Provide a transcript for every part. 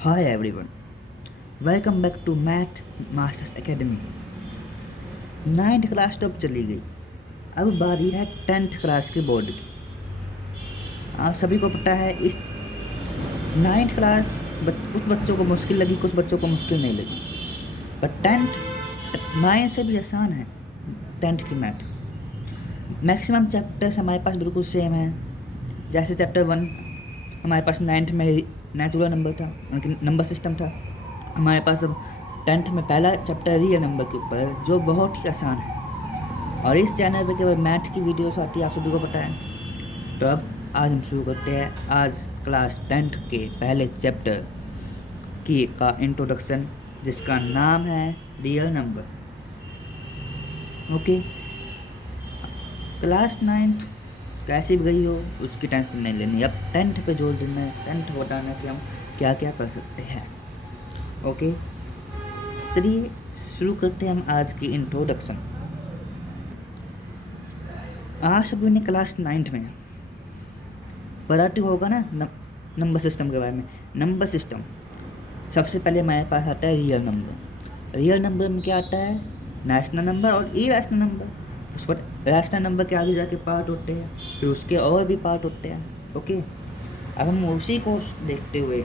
Hi everyone, welcome back to Math Masters Academy। 9th class तो अब चली गई, अब बारी है 10th क्लास के बोर्ड की। आप सभी को पता है इस 9th क्लास कुछ बच्चों को मुश्किल लगी, कुछ बच्चों को मुश्किल नहीं लगी, पर 10th 9 से भी आसान है 10th की मैथ। मैक्सिमम चैप्टर्स हमारे पास बिल्कुल सेम है। जैसे चैप्टर 1 हमारे पास 9th में नेचुरल नंबर था, नंबर सिस्टम था। हमारे पास अब 10th में पहला चैप्टर रियल नंबर के ऊपर है, जो बहुत ही आसान है। और इस चैनल पे केवल मैथ की वीडियोस आती है, आप सभी को पता है। तो अब आज हम शुरू करते हैं आज क्लास 10th के पहले चैप्टर का इंट्रोडक्शन, जिसका नाम है real number. Okay, class 9th कैसी भी गई हो उसकी टेंशन नहीं लेनी, अब 10th पे जोर देना है, 10th बताना कि हम क्या क्या कर सकते हैं। ओके, चलिए शुरू करते हैं हम आज की इंट्रोडक्शन। आज सभी ने क्लास 9th में पढ़ा तो होगा ना नंबर सिस्टम के बारे में। नंबर सिस्टम सबसे पहले हमारे पास आता है रियल नंबर। रियल नंबर में क्या आता है? नेशनल नंबर और इरेशनल नंबर। उस पर रैशनल नंबर के आगे जाके पार्ट होते हैं, फिर उसके और भी पार्ट होते हैं। ओके, अब हम उसी को देखते हुए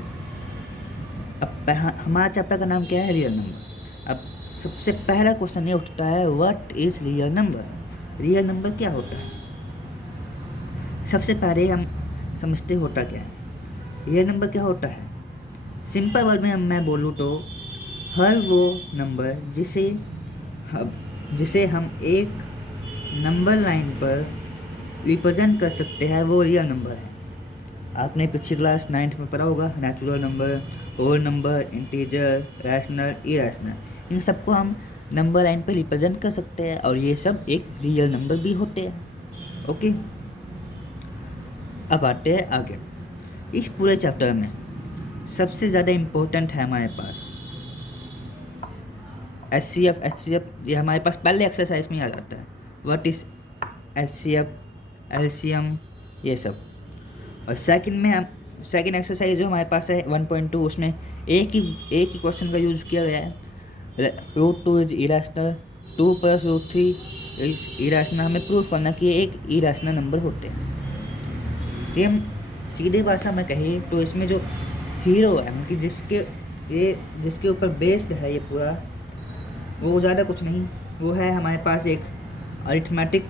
अब हमारा चैप्टर का नाम क्या है? Real number. अब सबसे पहला क्वेश्चन ये उठता है, what is real number? Real number क्या होता है? सबसे पहले हम समझते होता क्या है। रियल नंबर क्या होता है? सिंपल वर्ड में मैं बोलूँ तो हर वो नंबर जिसे हम एक नंबर लाइन पर रिप्रेजेंट कर सकते हैं, वो रियल नंबर है। आपने पिछली क्लास 9th में पढ़ा होगा natural number, whole number, integer, rational, irrational, इन सबको हम नंबर लाइन पर रिप्रेजेंट कर सकते हैं और ये सब एक रियल नंबर भी होते हैं। ओके, अब आते हैं आगे। इस पूरे चैप्टर में सबसे ज़्यादा इम्पोर्टेंट है हमारे पास एच सी एफ। ये हमारे पास पहले एक्सरसाइज में आ जाता है, व्हाट इज HCF, LCM, ये सब। और सेकंड एक्सरसाइज जो हमारे पास है 1.2, उसमें एक ही क्वेश्चन का यूज़ किया गया है। √2 इज इरेशनल, 2 + √3 इज इरेशनल। हमें प्रूफ करना कि ये एक इरेशनल नंबर होते हैं। ये हम सीधे भाषा में कहें तो इसमें जो हीरो है, मतलब जिसके ऊपर बेस्ड है ये पूरा, वो ज़्यादा कुछ नहीं, वो है हमारे पास एक arithmetic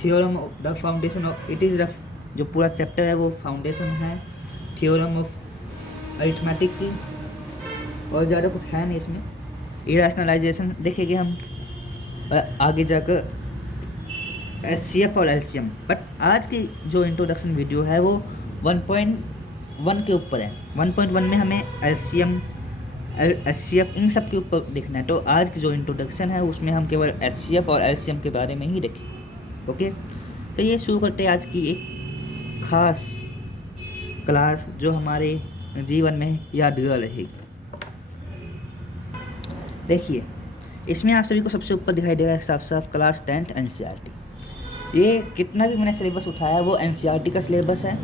theorem of the foundation of it is जो पूरा चैप्टर है वो फाउंडेशन है थ्योरम ऑफ अरिथमेटिक की, और ज़्यादा कुछ है नहीं इसमें। इरेशनलाइजेशन देखेंगे हम आगे जाकर HCF और LCM। बट आज की जो इंट्रोडक्शन वीडियो है वो 1.1 के ऊपर है। 1.1 में हमें LCM HCF इन सब के ऊपर देखना है। तो आज की जो इंट्रोडक्शन है उसमें हम केवल HCF और LCM के बारे में ही देखेंगे। ओके, तो ये शुरू करते हैं आज की एक खास क्लास जो हमारे जीवन में यादगार रहेगी। देखिए, इसमें आप सभी को सबसे ऊपर दिखाई दे रहा है साफ साफ क्लास 10th NCERT। ये कितना भी मैंने सिलेबस उठाया है वो NCERT का सिलेबस है,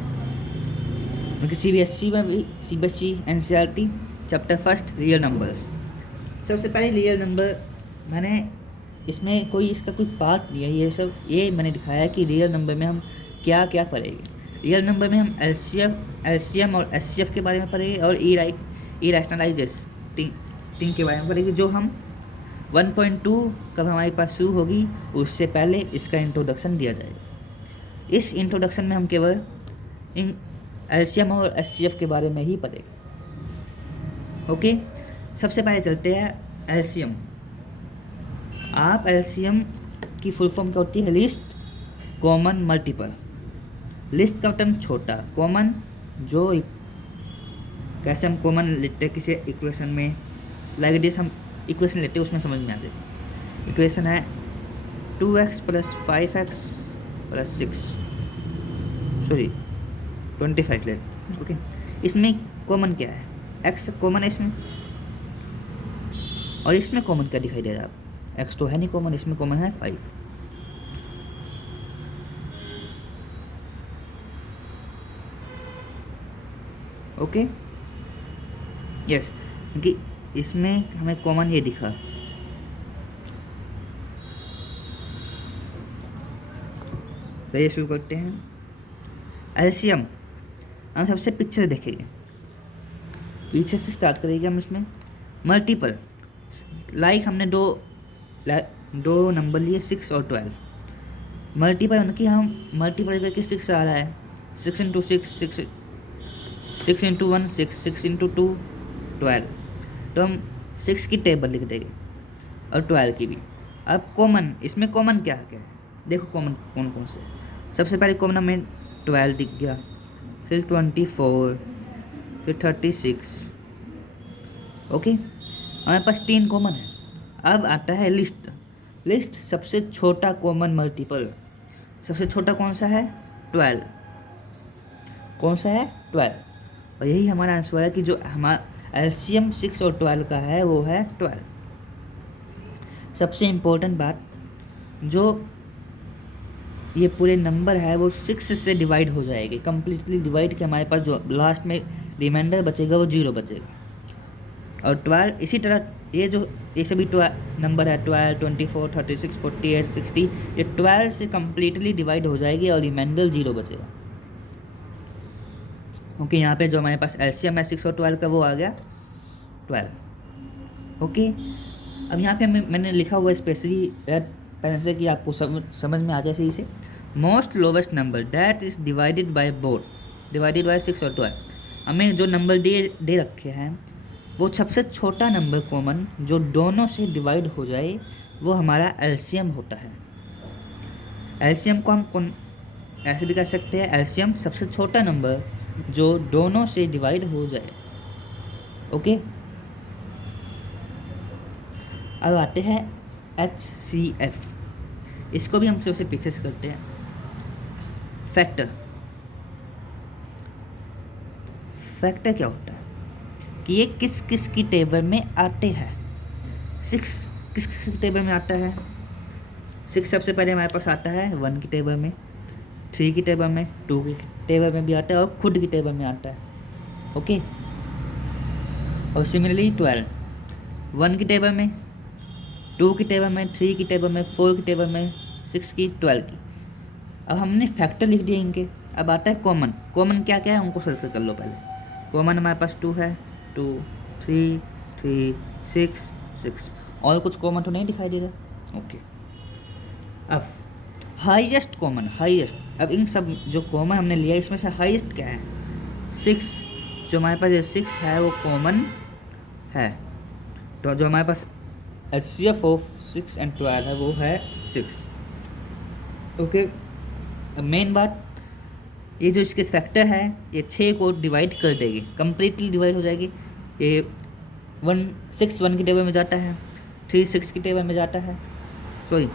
क्योंकि CBSE में भी CBSE NCERT chapter first real numbers. सबसे पहले रियल नंबर मैंने इसमें इसका कोई पार्ट नहीं है, ये मैंने दिखाया है कि रियल नंबर में हम क्या क्या पढ़ेंगे। रियल नंबर में हम LCM और HCF के बारे में पढ़ेंगे और इरेशनलाइजेशन के बारे में पढ़ेंगे, जो हम 1.2 कब हमारे पास शुरू होगी उससे पहले इसका इंट्रोडक्शन दिया जाएगा। इस इंट्रोडक्शन में हम केवल इन LCM और HCF के बारे में ही पढ़ेंगे। ओके, सबसे पहले चलते हैं LCM। आप LCM की फुल फॉर्म क्या होती है? List common multiple. लिस्ट का टर्म छोटा, कॉमन जो कैसे हम कॉमन लेते हैं किसी इक्वेशन में, लाइक दिस हम इक्वेशन लेते हैं, उसमें समझ में आ जाएगा। इक्वेशन है 2x + 5x + 6 25 ले। ओके, इसमें कॉमन क्या है? x कॉमन है इसमें, और इसमें कॉमन क्या दिखाई दे रहा है? आप x तो है नहीं कॉमन, इसमें कॉमन है 5। ओके यस, क्योंकि इसमें हमें कॉमन ये दिखा। चलिए शुरू करते हैं। एलसीएम हम सबसे पीछे से देखेंगे, पीछे से स्टार्ट करेंगे हम इसमें। मल्टीपल लाइक हमने दो नंबर लिए 6 और 12। मल्टीपल मतलब कि हम मल्टीपल करके 6 आ रहा है, 6 इंटू 6 6, 6 इंटू 1 6, 6 इंटू 2 12। तो हम 6 की टेबल लिख देंगे और 12 की भी। अब कॉमन, इसमें कॉमन क्या है, देखो कॉमन कौन कौन से। सबसे पहले कॉमन हमें 12 दिख गया, फिर 24, फिर 36। ओके, हमारे पास 3 कॉमन है। अब आता है लिस्ट सबसे छोटा कॉमन मल्टीपल। सबसे छोटा कौन सा है? 12। कौन सा है? 12। और यही हमारा आंसर है कि जो हमारा एलसीएम 6 और 12 का है वो है 12। सबसे इम्पोर्टेंट बात, जो ये पूरे नंबर है वो 6 से डिवाइड हो जाएगी, कम्प्लीटली डिवाइड के हमारे पास जो लास्ट में रिमाइंडर बचेगा वो 0 बचेगा। और 12 इसी तरह ये सभी 12 नंबर है, 12, 24, 36, 48, 60, ये 12 से कम्प्लीटली डिवाइड हो जाएगी और रिमाइंडर 0 बचेगा। क्योंकि यहाँ पे जो हमारे पास एलसीएम है 6 और 12 का वो आ गया 12। ओके, अब यहाँ पे मैंने लिखा हुआ स्पेशली पेन से कि आपको समझ में आ जाए सही से। Most lowest number that is divided by 6 और 12। हमें जो नंबर दे रखे हैं वो सबसे छोटा नंबर कॉमन जो दोनों से डिवाइड हो जाए वो हमारा एलसीएम होता है। एलसीएम को हम ऐसे भी कर सकते हैं, एलसीएम सबसे छोटा नंबर जो दोनों से डिवाइड हो जाए। ओके, अब आते हैं HCF। इसको भी हम सबसे पीछे से करते हैं। फैक्टर क्या होता है कि ये किस किस की टेबल में आते हैं। 6 किस किस की टेबल में आता है? 6 सबसे पहले हमारे पास आता है 1 की टेबल में, 3 की टेबल में, 2 की टेबल में भी आता है और खुद की टेबल में आता है। ओके, और सिमिलरली 12 1 की टेबल में, 2 की टेबल में, 3 की टेबल में, 4 की टेबल में, 6 की, 12 की। अब हमने फैक्टर लिख दिए इनके। अब आता है कॉमन क्या क्या है उनको सर्कल कर लो पहले। कॉमन हमारे पास 2 है, 2, 3, 3, 6, 6। और कुछ कॉमन तो नहीं दिखाई दे रहा। ओके, अब हाईएस्ट कॉमन, अब इन सब जो कॉमन हमने लिया इसमें से हाईएस्ट क्या है? 6। जो हमारे पास ये 6 है वो कॉमन है, तो जो हमारे पास HCF ऑफ 6 and 12 है वो है 6। ओके, अब मेन बात, ये जो इसके फैक्टर है ये 6 को डिवाइड कर देगी, कम्प्लीटली डिवाइड हो जाएगी। ये 6 1 की टेबल में जाता है, 3 6 की टेबल में जाता है, 6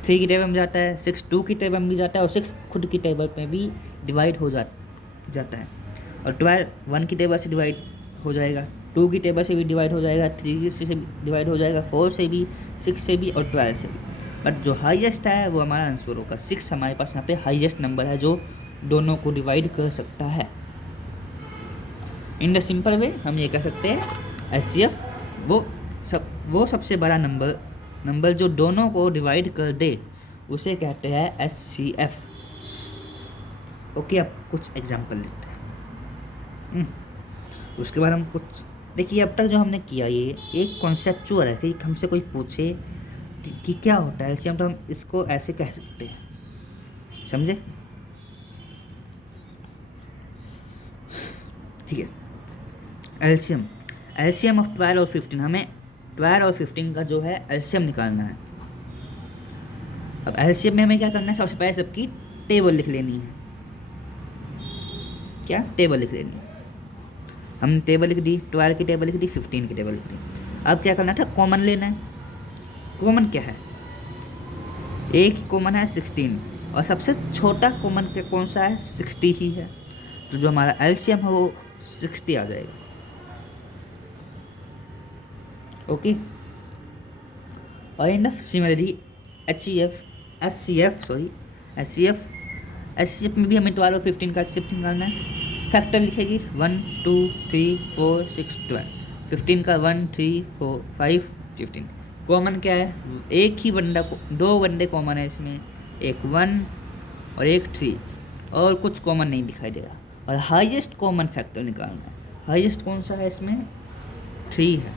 3 की टेबल में जाता है, 6 2 की टेबल में भी जाता है और 6 खुद की टेबल में भी डिवाइड हो जाता है। और 12 1 की टेबल से डिवाइड हो जाएगा, 2 की टेबल से भी डिवाइड हो जाएगा, 3 से भी डिवाइड हो जाएगा, 4 से भी, 6 से भी और 12 से भी। बट जो हाईएस्ट है वो हमारा आंसर होगा 6। हमारे पास यहाँ पे हाईएस्ट नंबर है जो दोनों को डिवाइड कर सकता है। इन द सिंपल वे हम ये कह सकते हैं HCF वो सबसे बड़ा नंबर जो दोनों को डिवाइड कर दे उसे कहते हैं HCF। ओके, अब कुछ एग्जांपल लेते हैं। उसके बाद हम कुछ देखिए, अब तक जो हमने किया ये एक कॉन्सेप्चुअल है कि हमसे कोई पूछे कि क्या होता है एलसीएम, तो हम इसको ऐसे कह सकते हैं, समझे? ठीक है, एलसीएम ऑफ 12 और 15। हमें 12 और 15 का जो है एलसीएम निकालना है। अब एलसीएम में हमें क्या करना है? सबसे पहले सबकी टेबल लिख लेनी है। क्या टेबल लिख लेनी है? हमने टेबल लिख दी, 12 की टेबल लिख दी, 15 की टेबल लिख दी। अब क्या करना था? कॉमन लेना है। कॉमन क्या है? एक ही कॉमन है 16 और सबसे छोटा कॉमन क्या कौन सा है? 60 ही है। तो जो हमारा एलसीएम है वो 60 आ जाएगा। ओके, और इन सिमिलरली HCF में भी हमें 12 और 15 का शिफ्ट निकालना है। फैक्टर लिखेगी 1 2 3 4 6 12, 15 का 1 3 4 5 15। कॉमन क्या है, एक ही बंदा को, दो बंदे कॉमन है इसमें, एक 1 और एक 3, और कुछ कॉमन नहीं दिखाई दे रहा। और हाईएस्ट कॉमन फैक्टर निकालना है, हाईएस्ट कौन सा है इसमें, 3 है।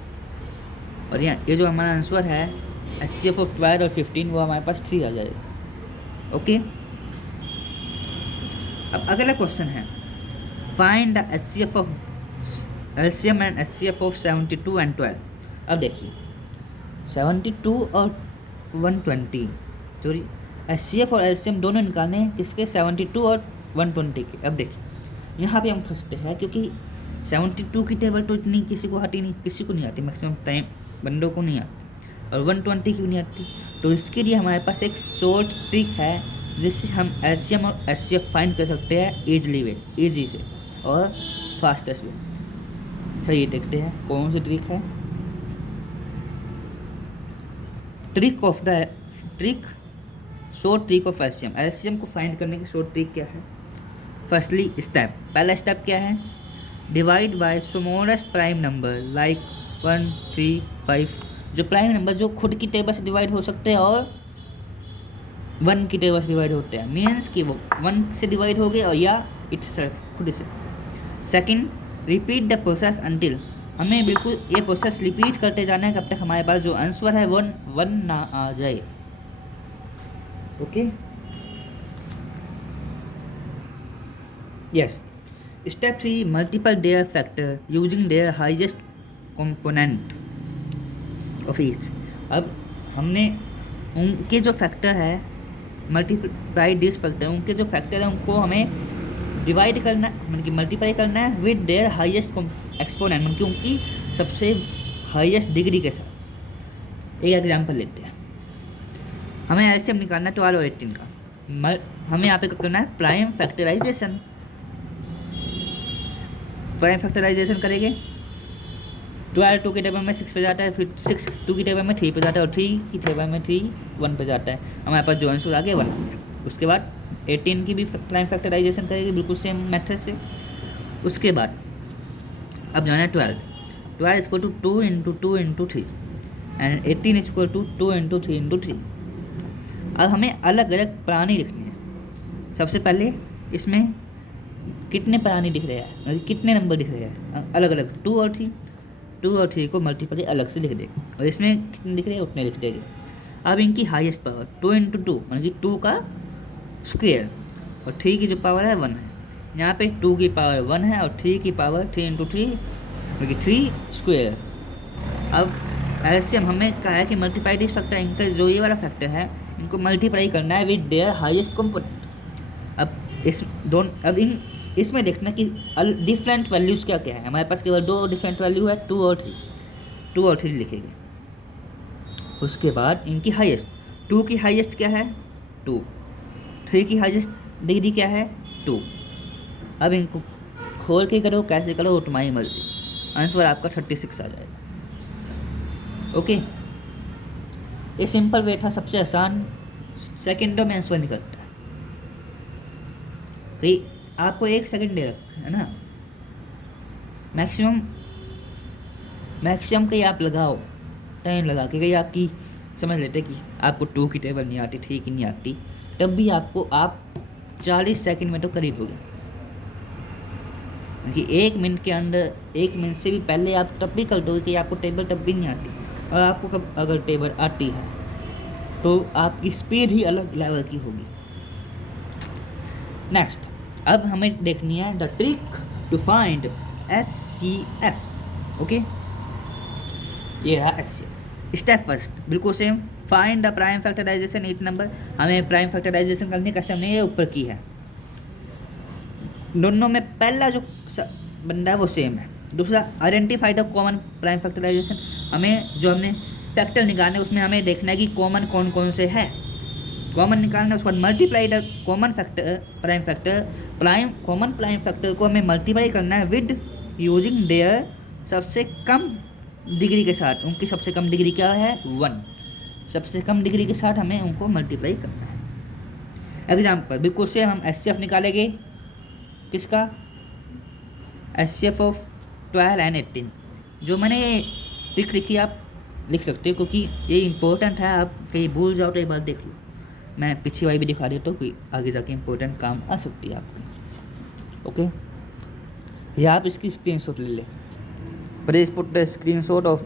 और यहाँ ये जो हमारा आंसर है HCF ऑफ 12 और 15, वो हमारे पास 3 आ जाएगा। ओके, अब अगला क्वेश्चन है find the HCF of LCM and HCF of 72 and 12। अब देखिए 72 और 120, सॉरी HCF और LCM दोनों निकालने हैं किसके, 72 और 120 के। अब देखिए यहाँ पे हम फंसते हैं क्योंकि 72 की टेबल तो इतनी किसी को आती नहीं, किसी को नहीं आती, मैक्सिमम टाइम बंदों को नहीं आती, और 120 की भी नहीं आती। तो इसके लिए हमारे पास एक शॉर्ट ट्रिक है जिससे हम LCM और HCF फाइंड कर सकते हैं ईजी से और फास्टेस्ट वे। चलिए देखते हैं कौन सी ट्रिक है। शॉर्ट ट्रिक ऑफ LCM को फाइंड करने की शॉर्ट ट्रिक क्या है। फर्स्टली स्टेप, पहला स्टेप क्या है, divide by smallest prime number like 1 3 5। जो प्राइम नंबर जो खुद की टेबल से डिवाइड हो सकते हैं और 1 की टेबल से डिवाइड होते हैं, मीन्स कि वो 1 से डिवाइड हो गए और या इटसेल्फ खुद से। Second, repeat the process until, हमें बिल्कुल ये प्रोसेस रिपीट करते जाना है कब तक हमारे पास जो आंसर है 1 ना आ जाए। Okay, yes. Step 3, multiple their factor using their highest component of each. अब हमने उनके जो फैक्टर है, मल्टीप्लाई दिस फैक्टर, उनके जो फैक्टर है उनको हमें डिवाइड करना, मतलब कि मल्टीप्लाई करना है विद देयर हाईएस्ट एक्सपोनेंट, मतलब कि उनकी सबसे हाईएस्ट डिग्री के साथ। एक एग्जांपल लेते हैं, हमें ऐसे हम निकालना है 12 और 18 का, हमें यहाँ पे करना है प्राइम फैक्टराइजेशन। प्राइम फैक्टराइजेशन करेंगे, 12 2 की टेबल में 6 पे जाता है, फिर 6 2 की टेबल में 3 पे जाता है, और 3 की टेबल में 3 1 पे जाता है, हमारे पास जो आंसर आ गया 1 आ गया। उसके बाद 18 की भी प्राइम फैक्टराइजेशन करेंगे बिल्कुल सेम मेथड से। उसके बाद अब जाना है 12 is equal to 2 into 2 into 3 and 18 is equal to 2 into 3 into 3। अब हमें अलग अलग प्राणी लिखने हैं। सबसे पहले इसमें कितने प्राणी दिख रहे हैं, मतलब कितने नंबर दिख रहे हैं अलग अलग, 2 और 3 को मल्टीप्लाई अलग से लिख देंगे, और इसमें कितने दिख रहे हैं उतने लिख देंगे। अब इनकी हाईएस्ट पावर 2 इंटू 2, मतलब कि 2 का स्क्वायर, और 3 की जो पावर है 1 है। यहाँ पे 2 की पावर 1 है और 3 की पावर 3 इंटू 3, मतलब कि 3 स्क्वायर। अब LCM हमें कहा है कि मल्टीप्लाई दिस फैक्टर, इनका जो ये वाला फैक्टर है इनको मल्टीप्लाई करना है विद देयर हाईएस्ट कंपोनेंट। अब इसमें देखना कि डिफरेंट वैल्यूज़ क्या क्या है। हमारे पास केवल 2 डिफरेंट वैल्यू है, 2 और 3 लिखेंगे। उसके बाद इनकी हाईएस्ट, 2 की हाईएस्ट क्या है 2, 3 की हाईएस्ट डिग्री क्या है 2। अब इनको खोल के करो, कैसे करो वो तुम्हारी मर्जी, आंसर आपका 36 आ जाएगा। ओके, ये सिंपल वे था, सबसे आसान, सेकेंडों में आंसर निकलता है। तो आपको 1 सेकंड दे रखा है ना, मैक्सिमम कहीं आप लगाओ, टाइम लगा के कहीं आपकी समझ लेते कि आपको 2 की टेबल नहीं आती, 3 की नहीं आती, तब भी आप 40 सेकंड में तो करीब हो गए। कि 1 मिनट के अंदर, 1 मिनट से भी पहले आप तब भी कर दोगे कि आपको टेबल तब भी नहीं आती, और आपको कब अगर टेबल आती है तो आपकी स्पीड ही अलग लेवल की होगी। नेक्स्ट, अब हमें देखनी है the trick to find HCF। Okay, ये रहा HCF। स्टेप फर्स्ट बिल्कुल same, find the prime factorization each number. हमें प्राइम फैक्टराइजेशन करने का हमने ये ऊपर की है, दोनों में पहला जो बंदा है वो सेम है। दूसरा, identify the common prime factorization, हमने फैक्टर निकालना है उसमें हमें देखना है कि कॉमन कौन कौन से है, कॉमन निकालना है। उसके बाद multiply the common prime factor को हमें मल्टीप्लाई करना है विद यूजिंग देयर सबसे कम डिग्री के साथ। उनकी सबसे कम डिग्री क्या है 1, सबसे कम डिग्री के साथ हमें उनको मल्टीप्लाई करना है। एग्जाम्पल बिल्कुल से हम HCF निकालेंगे किसका, HCF ऑफ 12 एंड 18। जो मैंने ट्रिक लिखी आप लिख सकते हो, क्योंकि ये इंपॉर्टेंट है, आप कहीं भूल जाओ तो एक बार देख लो। मैं पीछे वाली भी दिखा देता हूँ कि आगे जाके इंपॉर्टेंट काम आ सकती है आपकी। ओके, या आप इसकी स्क्रीनशॉट ले लें। Please put the screenshot of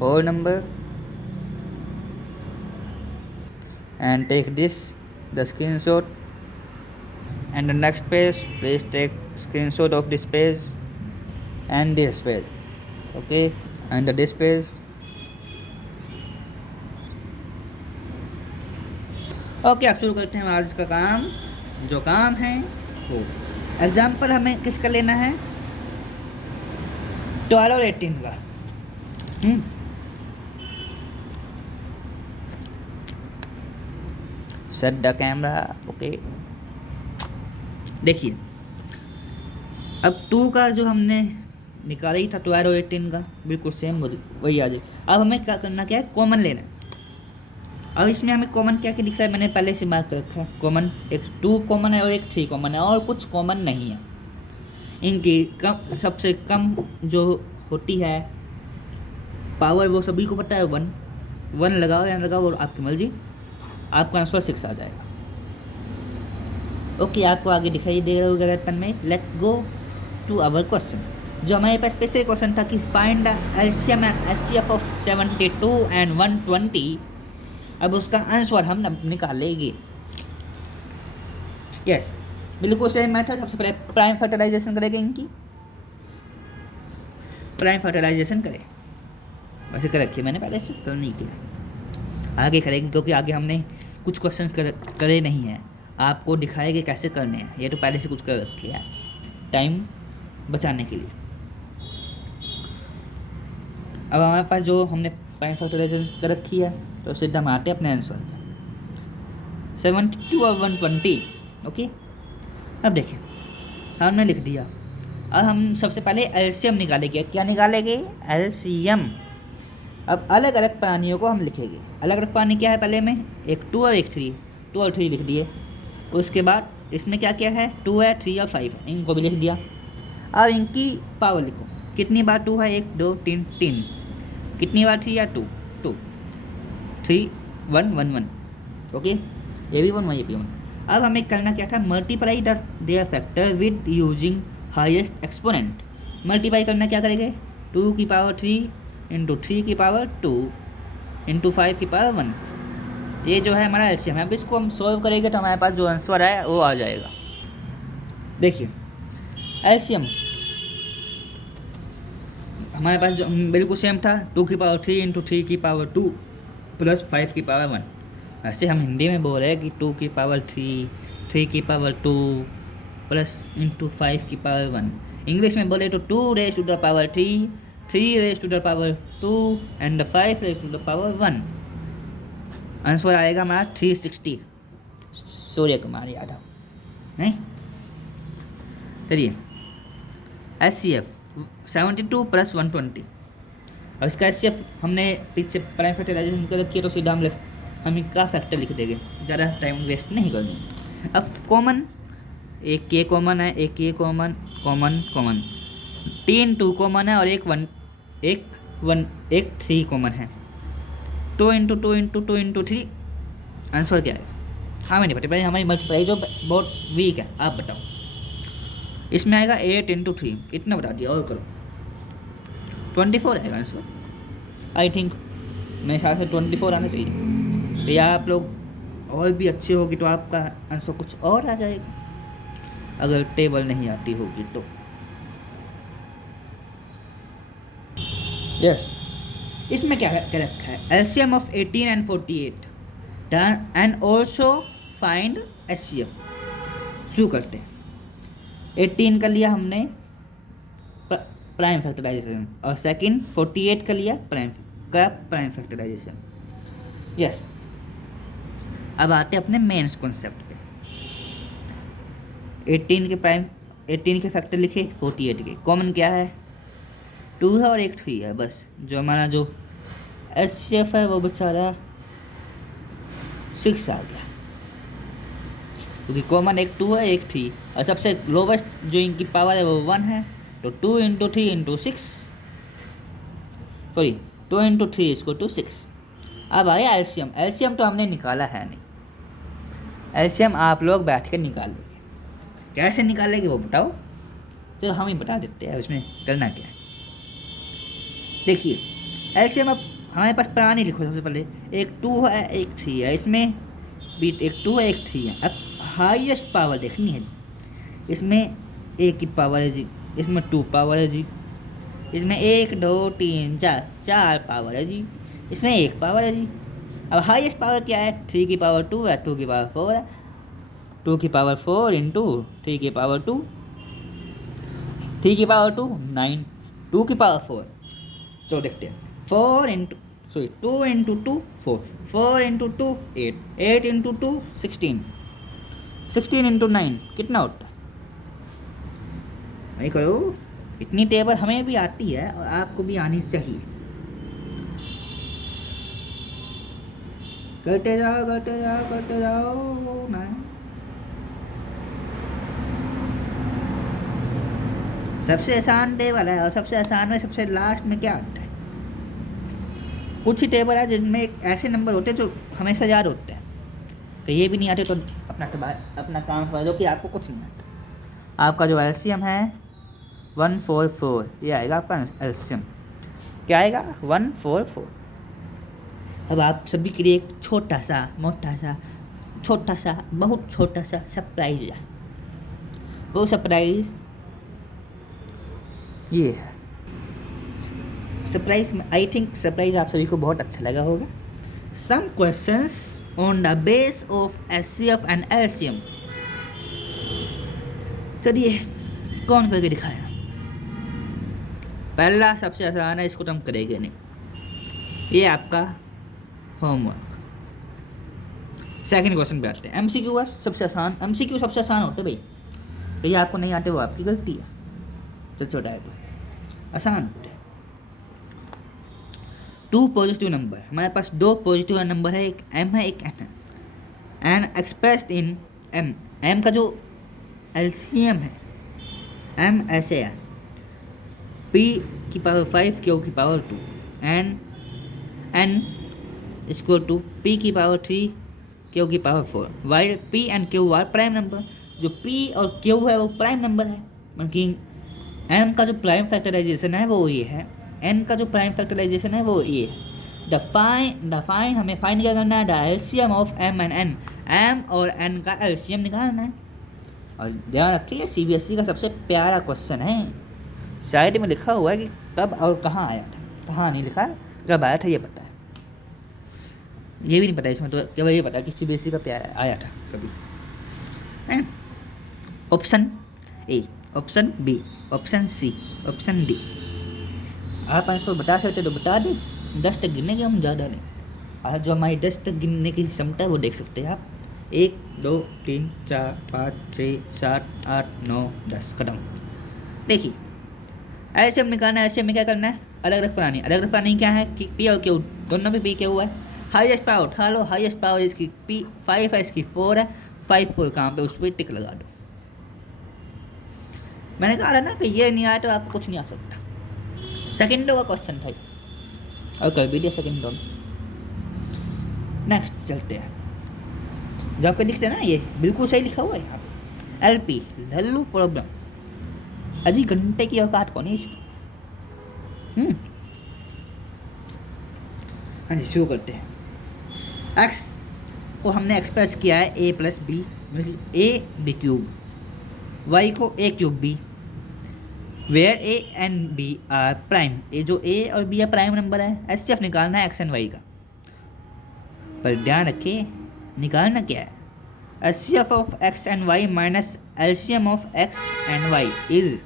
whole number and take this the screenshot, and the next page please take screenshot of this page and this page. Okay, and this page. Okay, आप शुरू करते हैं आज का काम। जो काम है वो एग्जाम्पल हमें किसका लेना है, 12 और 18 का। Set the camera. ओके, देखिए अब 2 का जो हमने निकाला ही था 12 और 18 का, बिल्कुल सेम वही आ जाए। अब हमें क्या करना, क्या है, कॉमन लेना है। अब इसमें हमें कॉमन क्या क्या दिख रहा है, मैंने पहले से मार्क कर रखा है। कॉमन एक 2 कॉमन है और एक 3 कॉमन है, और कुछ कॉमन नहीं है। इनकी कम सबसे कम जो होती है पावर, वो सभी को पता है, 1 लगाओ या लगाओ, और आपकी मर्जी, आपका आंसर 6 आ जाएगा। ओके, आपको आगे दिखाई दे रहा होगा पेन में। Let go to our question. जो हमारे पास स्पेशल क्वेश्चन था कि find the LCM and HCF of 72 and 120। अब उसका आंसर हम निकालेंगे। यस, बिल्कुल सेम मैथड। सबसे पहले प्राइम फैक्टराइजेशन करेंगे, इनकी प्राइम फैक्टराइजेशन करें। वैसे कर रखिए मैंने पहले से, कर नहीं किया। आगे करेंगे क्योंकि आगे हमने कुछ क्वेश्चन करे नहीं हैं, आपको दिखाएंगे कैसे करने हैं। ये तो पहले से कुछ कर रखे हैं टाइम बचाने के लिए। अब हमारे पास जो हमने प्राइम फैक्टराइजेशन कर रखी है, तो सीधा हम आते हैं अपने आंसर पर, 72 और 120। ओके, अब देखिए हमने लिख दिया। अब हम सबसे पहले एलसीएम निकालेंगे। क्या निकालेंगे, एलसीएम। अब अलग अलग प्राणियों को हम लिखेंगे। अलग अलग प्राणी क्या है, पहले में एक 2 और एक 3, 2 और 3 लिख दिए। उसके बाद इसमें क्या क्या है, 2 है, 3 और 5 है, इनको भी लिख दिया। अब इनकी पावर लिखो, कितनी बार 2 है, 1 2 3 3, कितनी बार 3 है, 2 2, 3 1 1 1। ओके, ये भी 1 ये भी 1। अब हमें करना क्या था, multiply their factor with using highest exponent. Multiply करना क्या करेंगे, 2 की पावर 3 इंटू 3 की पावर 2 इंटू 5 की पावर 1। ये जो है हमारा एलसीएम है। अब इसको हम सॉल्व करेंगे तो हमारे पास जो आंसर है वो आ जाएगा। देखिए एलसीएम हमारे पास जो बिल्कुल सेम था, 2 की पावर 3 इंटू 3 की पावर 2 प्लस 5 की पावर 1। ऐसे हम हिंदी में बोल रहे हैं कि 2 की पावर 3, 3 की पावर 2 प्लस इंटू 5 की पावर 1। इंग्लिश में बोले तो 2 raise to the power 3, 3 raise to the power 2 and 5 raise to the power 1। Answer आएगा हमारा 360। सूर्य कुमार यादव नहीं। चलिए एचसीएफ 72 प्लस 120। अब इसका एचसीएफ हमने पीछे प्राइम फैक्टराइजेशन कर रखी है, तो सीधा हम इनका फैक्टर लिख देंगे, ज़्यादा टाइम वेस्ट नहीं करनी। अब कॉमन, एक के कॉमन है, एक के कॉमन कॉमन कॉमन, 3 2 कॉमन है और एक 3 कॉमन है। 2 इंटू 2 इंटू 2 इंटू 3, आंसर क्या है, हमें नहीं पता, हमारी मल्टीप्लाई जो बहुत वीक है। आप बताओ, इसमें आएगा 8 इंटू 3, इतना बता दिया, और करो 24 आएगा आंसर। आई थिंक मेरे ख्याल से 24 आना चाहिए। या आप लोग और भी अच्छे होगी तो आपका आंसर कुछ और आ जाएगा, अगर टेबल नहीं आती होगी तो। यस, इसमें क्या रखा है, LCM of 18 and 48 and also find HCF. शुरू करते हैं। 18 का लिया हमने प्राइम फैक्टराइजेशन, और सेकंड 48 का लिया प्राइम फैक्टराइजेशन। यस, अब आते हैं अपने मेंस कॉन्सेप्ट पे। 18 के फैक्टर लिखे, 48 के कॉमन क्या है, 2 है और एक 3 है। बस जो हमारा जो एचसीएफ है वो बेचारा 6 आ गया, क्योंकि कॉमन एक 2 है एक 3, और सबसे लोवेस्ट जो इनकी पावर है वो 1 है, तो 2 × 3 × 6, सॉरी 2 × 3 = 6। अब आया एलसीएम। एलसीएम तो हमने निकाला है नहीं, एलसीएम आप लोग बैठ के निकालेंगे। कैसे निकालेंगे वो बताओ, चलो हम ही बता देते हैं, उसमें करना क्या है। देखिए एलसीएम अब हमारे पास पुरानी लिखो। सबसे पहले एक 2 है एक 3 है, इसमें भी एक 2 है एक 3 है। अब हाईएस्ट पावर देखनी है जी, इसमें a की पावर है जी, इसमें 2 पावर है जी, इसमें 1 2 3 4 पावर है जी, इसमें 1 पावर है जी। अब हाईएस्ट पावर क्या है, 3 की पावर 2 है, 2 की पावर 4 है, 2 की पावर 4 इंटू 3 की पावर 2, 3 की पावर 2 9, 2 की पावर 4। चलो देखते हैं, 2 इंटू 2 4, 4 इंटू 2 8, 8 इंटू 2 16, 16 इंटू 9 कितना होता है भाई करो। इतनी टेबल हमें भी आती है और आपको भी आनी चाहिए। करते जाओ करते जाओ करते जाओ ना। सबसे आसान टेबल है और सबसे आसान में सबसे लास्ट में क्या आता है, कुछ ही टेबल है जिनमें एक ऐसे नंबर होते हैं जो हमेशा याद होते हैं। तो ये भी नहीं आते तो अपना काम समझो कि आपको कुछ नहीं आता। आपका जो एलसीएम है 144, ये आएगा आपका एलसीएम। क्या आएगा 144। अब आप सभी के लिए एक छोटा सा बहुत छोटा सा सरप्राइज है। वो सरप्राइज ये है। सरप्राइज आई थिंक सरप्राइज आप सभी को बहुत अच्छा लगा होगा। Some questions on the base of HCF and LCM. चलिए कौन करके दिखाया। पहला सबसे आसान है, इसको तो हम करेंगे नहीं, ये आपका होमवर्क। सेकंड क्वेश्चन पे आते हैं। एमसीक्यू है सबसे आसान, एमसीक्यू सबसे आसान होते भाई। तो ये आपको नहीं आते वो आपकी गलती है, तो छोटा है तो आसान होते। 2 पॉजिटिव नंबर, हमारे पास 2 पॉजिटिव नंबर है, एक m है एक n है। N expressed in m, m का जो एलसीएम है m ऐसे है p की पावर 5 q की power 2 and n equal to p की पावर 3 q की power 4। While p and q are prime number. जो p और q है वो प्राइम नंबर है, मतलब m का जो प्राइम फैक्टराइजेशन है वो ये है, n का जो प्राइम फैक्टराइजेशन है वो ये है। डिफाइन हमें फाइंड क्या करना है, the LCM of m and n, m और n का एलसीएम निकालना है। और ध्यान रखिए सीबीएसई का सबसे प्यारा क्वेश्चन है, साइड में लिखा हुआ है कि कब और कहाँ आया था, कहाँ नहीं लिखा है, कब आया था ये पता है, ये भी नहीं पता इसमें, तो केवल ये पता है कि सीबीएसई का प्यारा आया था कभी। Option A, option B, option C, option D. आप आंसर बता सकते तो बता दें, 10 तक गिनेंगे हम, ज़्यादा नहीं। और जो हमारी 10 तक गिनने की क्षमता है वो देख सकते हैं आप। 1 2 3 4 5 6 7 8 9 10 खत्म। देखिए ऐसे हम निकालना है, ऐसे में क्या करना है, अलग अलग प्राणी क्या है कि पी और क्यू दोनों भी पी क्या हुआ है। हाईएस्ट पावर उठा लो, हाईएस्ट पावर इसकी पी 5 है, इसकी 4 है, 5 4 कहाँ पे, उस पर टिक लगा दो। मैंने कहा ना कि ये नहीं आया तो आपको कुछ नहीं आ सकता। सेकंडों का क्वेश्चन था और कर भी दिया सेकंडों में। नेक्स्ट चलते हैं, जो आपको दिखते हैं ना ये बिल्कुल सही लिखा हुआ है यहाँ पे, एलपी लल्लू प्रॉब्लम। अजी घंटे की औकात कौन है इसकी। हाँ जी शुरू करते हैं। एक्स को हमने एक्सप्रेस किया है a + b, मतलब a/b³, वाई को a³ b, where a and b are prime. ये जो a और b है प्राइम नंबर है। एचसीएफ निकालना है x एंड y का, पर ध्यान रखिए निकालना क्या है, HCF of x and y minus LCM of x and y is.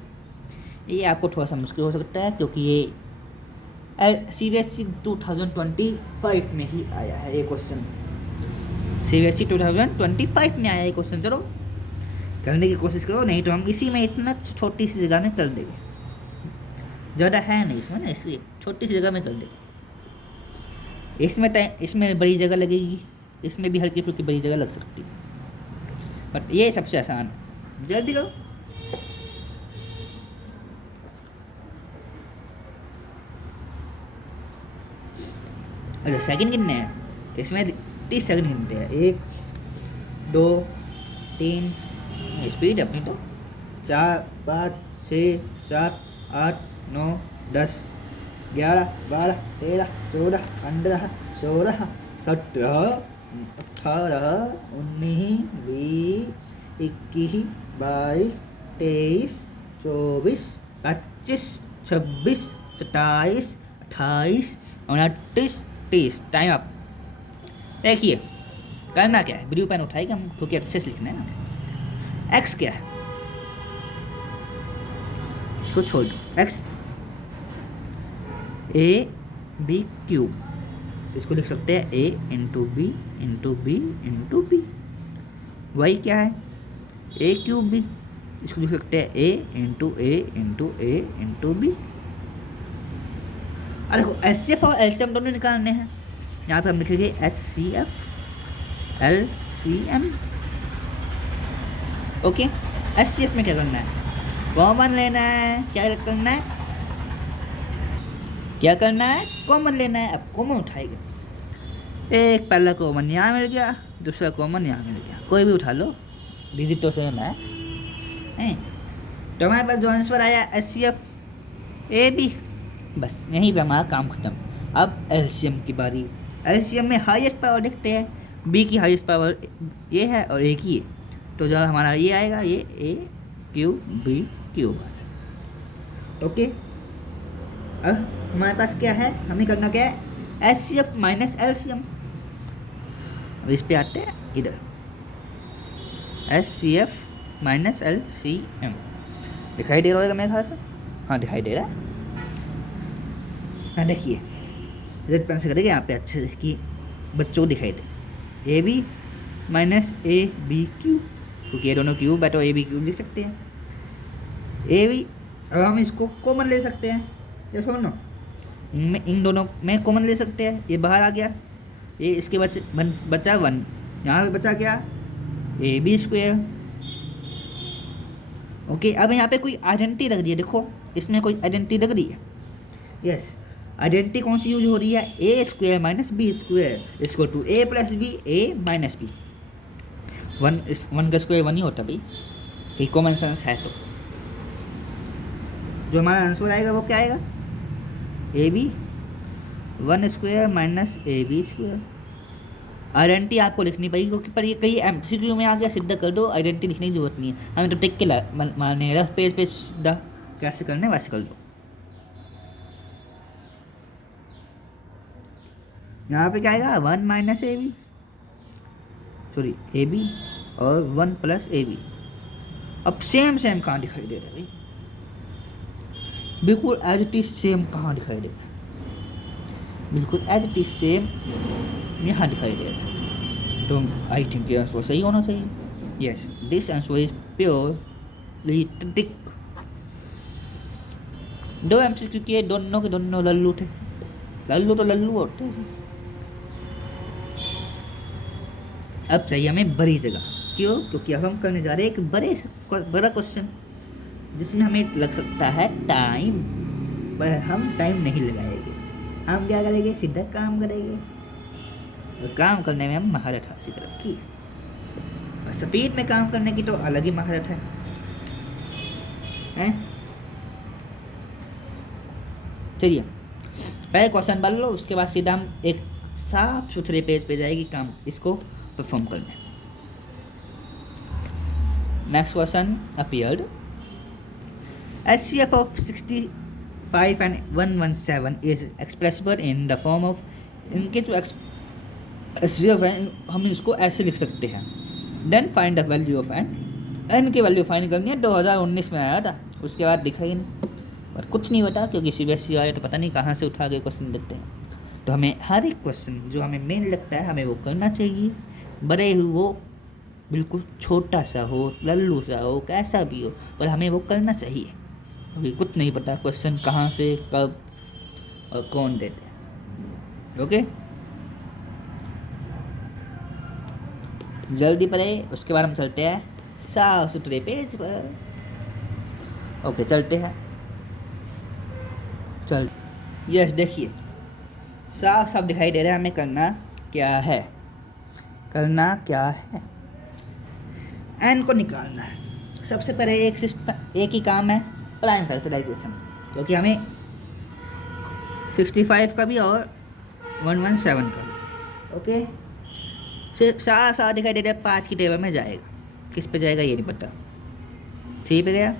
ये आपको थोड़ा सा मुश्किल हो सकता है क्योंकि ये सीबीएसई 2025 में ही आया है ये क्वेश्चन, सीबीएसई 2025 में आया है क्वेश्चन। चलो करने की कोशिश करो, नहीं तो हम इसी में इतना छोटी सी जगह में कर देंगे, ज़्यादा है नहीं इसमें ना, इसलिए छोटी सी जगह में कर देंगे। इसमें बड़ी जगह लगेगी, इसमें भी हल्की फुल्की बड़ी जगह लग सकती है, बट ये सबसे आसान। जल्दी करो। अच्छा सेकंड कितने हैं इसमें? 30 सेकंड गिनते हैं। 1 2 3, स्पीड अपनी तो 4 5 6 7 8 9 10 11 12 13 14 15 16 17 18 19 20 21 22 23 24 25 26 27 28 29 30। Time up. देखिए करना क्या है, ब्लू पेन उठाएगा हम क्योंकि अच्छे से लिखना है ना। एक्स क्या है, इसको छोड़ दो। एक्स ए बी क्यू, इसको लिख सकते हैं A into B into B into B. Y क्या है, ए क्यूब बी, इसको लिख सकते हैं A into A into A into B. अरे देखो एच सी एफ और एल सी एम दोनों निकालने हैं। यहाँ पे हम लिखेंगे H C F L C M. Okay, H C F में क्या करना है, कॉमन लेना है। क्या करना है, क्या करना है, कॉमन लेना है। अब कॉमन उठाएगा, एक पहला कॉमन यहाँ मिल गया, दूसरा कॉमन यहाँ मिल गया, कोई भी उठा लो, डिजिट तो सेम है। तो हमारे पास जो आंसर आया H C F a b, बस यहीं पे हमारा काम खत्म। अब एलसीएम की बारी। एलसीएम में हाईएस्ट पावर देखते हैं, बी की हाईएस्ट पावर ये है और ए की है, तो जो हमारा ये आएगा ये ए क्यू बी क्यू बात है। ओके, अब हमारे पास क्या है, हमें करना क्या है, H C F minus LCM. अब इस पे आते हैं इधर, H C F minus L C M. दिखाई दे रहा होगा मेरे ख्याल से, हाँ दिखाई दे रहा है। हाँ देखिए रेड पेन से करेंगे यहाँ पे अच्छे से कि बच्चों को दिखाई दे। A B minus A B Q, क्योंकि ये दोनों क्यूब है तो ए बी क्यूब लिख सकते हैं। ए बी, अब हम इसको कॉमन ले सकते हैं, ये सुनो इनमें, इन दोनों में कॉमन ले सकते हैं। ये बाहर आ गया, ये इसके बचा 1, यहाँ पे बचा क्या, ए बी स्क्वेयर। ओके, अब यहाँ पे कोई आइडेंटिटी लग रही है, देखो इसमें कोई आइडेंटिटी लग रही है। यस, आइडेंटिटी कौन सी यूज हो रही है, A square minus B square equal to A plus B A minus B. 1 का स्क्वायर 1 ही होता भाई, कि कॉमन सेंस है। तो जो हमारा आंसर आएगा वो क्या आएगा, a b 1 square minus A b square. Identity आपको लिखनी पड़ेगी क्योंकि पर ये कहीं एमसीक्यू में आ गया, सीधा कर दो, आइडेंटिटी लिखने की जरूरत नहीं है, हमें तो टिक के मारने रफ पेज पे सीधा कैसे करना है वैसे कर दो। यहाँ पे क्या आएगा, 1 minus A b, sorry a b और 1 प्लस ए बी। अब सेम कहाँ दिखाई दे रहा है भाई, बिल्कुल एज इट इज सेम कहाँ दिखाई दे रहा है, बिल्कुल एज इट इज सेम यहाँ दिखाई दे रहा है। तो आई थिंक ये आंसर सही होना चाहिए। Yes, this answer is purely tick. 2 MCQ किए, दोनों के दोनों लल्लू थे, लल्लू तो लल्लू होते हैं। अब चाहिए हमें बड़ी जगह, क्यों, क्योंकि अब हम करने जा रहे हैं एक बड़ा क्वेश्चन जिसमें हमें लग सकता है टाइम, पर हम टाइम नहीं लगाएंगे। हम क्या करेंगे, सीधा काम करेंगे, और काम करने में हम महारत हासिल रखी, और स्पीड में काम करने की तो अलग ही महारत है, हैं? चलिए पहले क्वेश्चन बन लो, उसके बाद सीधा हम एक साफ सुथरे पेज पे जाएगी काम इसको परफॉर्म करने। Next question appeared, HCF of 65 and 117 is expressible in the form of, इनके जो HCF है हम इसको ऐसे लिख सकते हैं, then find the value of n की वैल्यू फाइंड करनी है। 2019 में आया था, उसके बाद दिखा ही नहीं, पर कुछ नहीं बता क्योंकि CBSE आए तो पता नहीं कहाँ से उठा के क्वेश्चन देते हैं। तो हमें हर एक क्वेश्चन जो हमें मेन लगता है हमें वो करना चाहिए, बड़े ही वो बिल्कुल छोटा सा हो, लल्लू सा हो, कैसा भी हो, पर हमें वो करना चाहिए। अभी कुछ नहीं पता क्वेश्चन कहाँ से कब और कौन देते हैं। ओके, जल्दी पढ़े, उसके बाद हम चलते हैं साफ सुथरे पेज पर। ओके चलते हैं, चल। यस देखिए साफ साफ दिखाई दे रहा है हमें करना क्या है। एन को निकालना है। सबसे पहले एक ही काम है, प्राइम फैक्टराइजेशन, क्योंकि हमें 65 का भी और 117 का भी। ओके, सिर्फ साफ साफ दिखाई दे रहा है 5 की टेबल में जाएगा, किस पे जाएगा ये नहीं पता। 3 पे गया।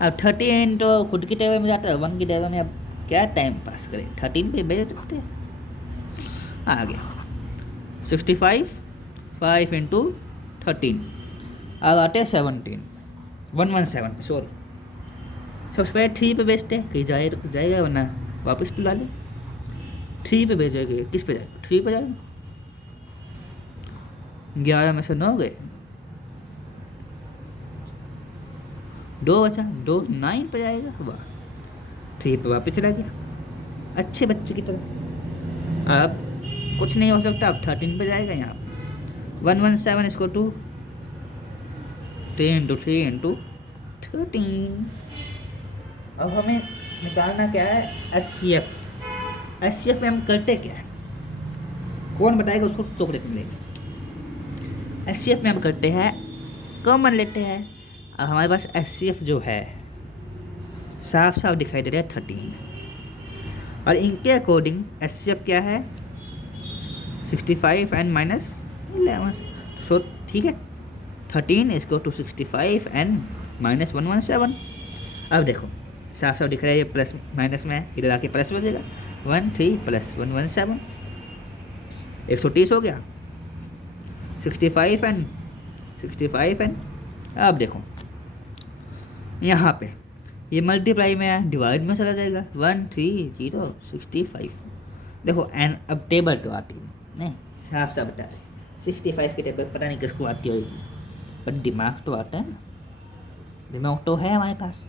अब 13 तो खुद की टेबल में जाता है, 1 की टेबल में अब क्या टाइम पास करें, 13 पे भेज सकते हैं। आ गया 65, 5 इंटू 13। अब आते हैं 17, 117 पे, सॉरी। सबसे पहले 3 पे भेजते हैं, कहीं जाएगा वरना वापस बुला ले। 3 पे भेजेंगे, किस पे जाएगा, 3 पे जाएगा। 11 में से 9 गए, 2 बचा, 2 9 पे जाएगा। वाह, 3 पे वापस चला गया, अच्छे बच्चे की तरह। अब कुछ नहीं हो सकता, अब 13 पे जाएगा। यहाँ 117 इसको 2, 3 इंटू 3 इंटू 13। अब हमें निकालना क्या है, एच में हम करते क्या है, कौन बताएगा उसको चॉकलेट मिलेगी। एच में हम करते हैं, कॉमन लेते हैं। अब हमारे पास एच जो है साफ साफ दिखाई दे रहा है 13, और इनके अकॉर्डिंग एच क्या है 65 एंड माइनस 11। सो ठीक है, 13 इसको टू 65 एंड माइनस 117। अब देखो साफ साफ दिख रहा है, ये प्लस माइनस में है, इधर आके प्लस बचेगा, 13 प्लस 117, 130 हो गया। 65 एंड अब देखो यहाँ पे ये मल्टीप्लाई में है, डिवाइड में चला जाएगा, 130 देखो एन। अब टेबल तो आती नहीं, साफ साफ बता रहे 65 की टेबल पता नहीं किसको आती होगी, पर दिमाग तो आता है ना, दिमाग तो है हमारे पास।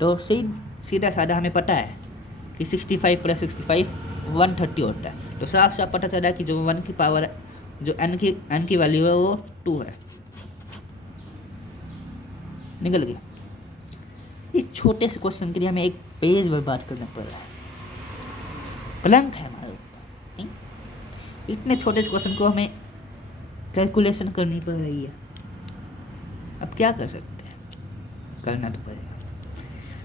तो सीधा साधा हमें पता है कि 65 प्लस 65 130 होता है। तो साफ साफ पता चला कि जो 1 की पावर, जो n की वैल्यू है वो 2 है। निकल गई। इस छोटे से क्वेश्चन के लिए हमें एक पेज बर्बाद करना पड़ रहा है, कलंक है हमारे ऊपर। इतने छोटे से क्वेश्चन को हमें कैलकुलेशन करनी पड़ रही है। अब क्या कर सकते हैं, करना तो पड़ेगा।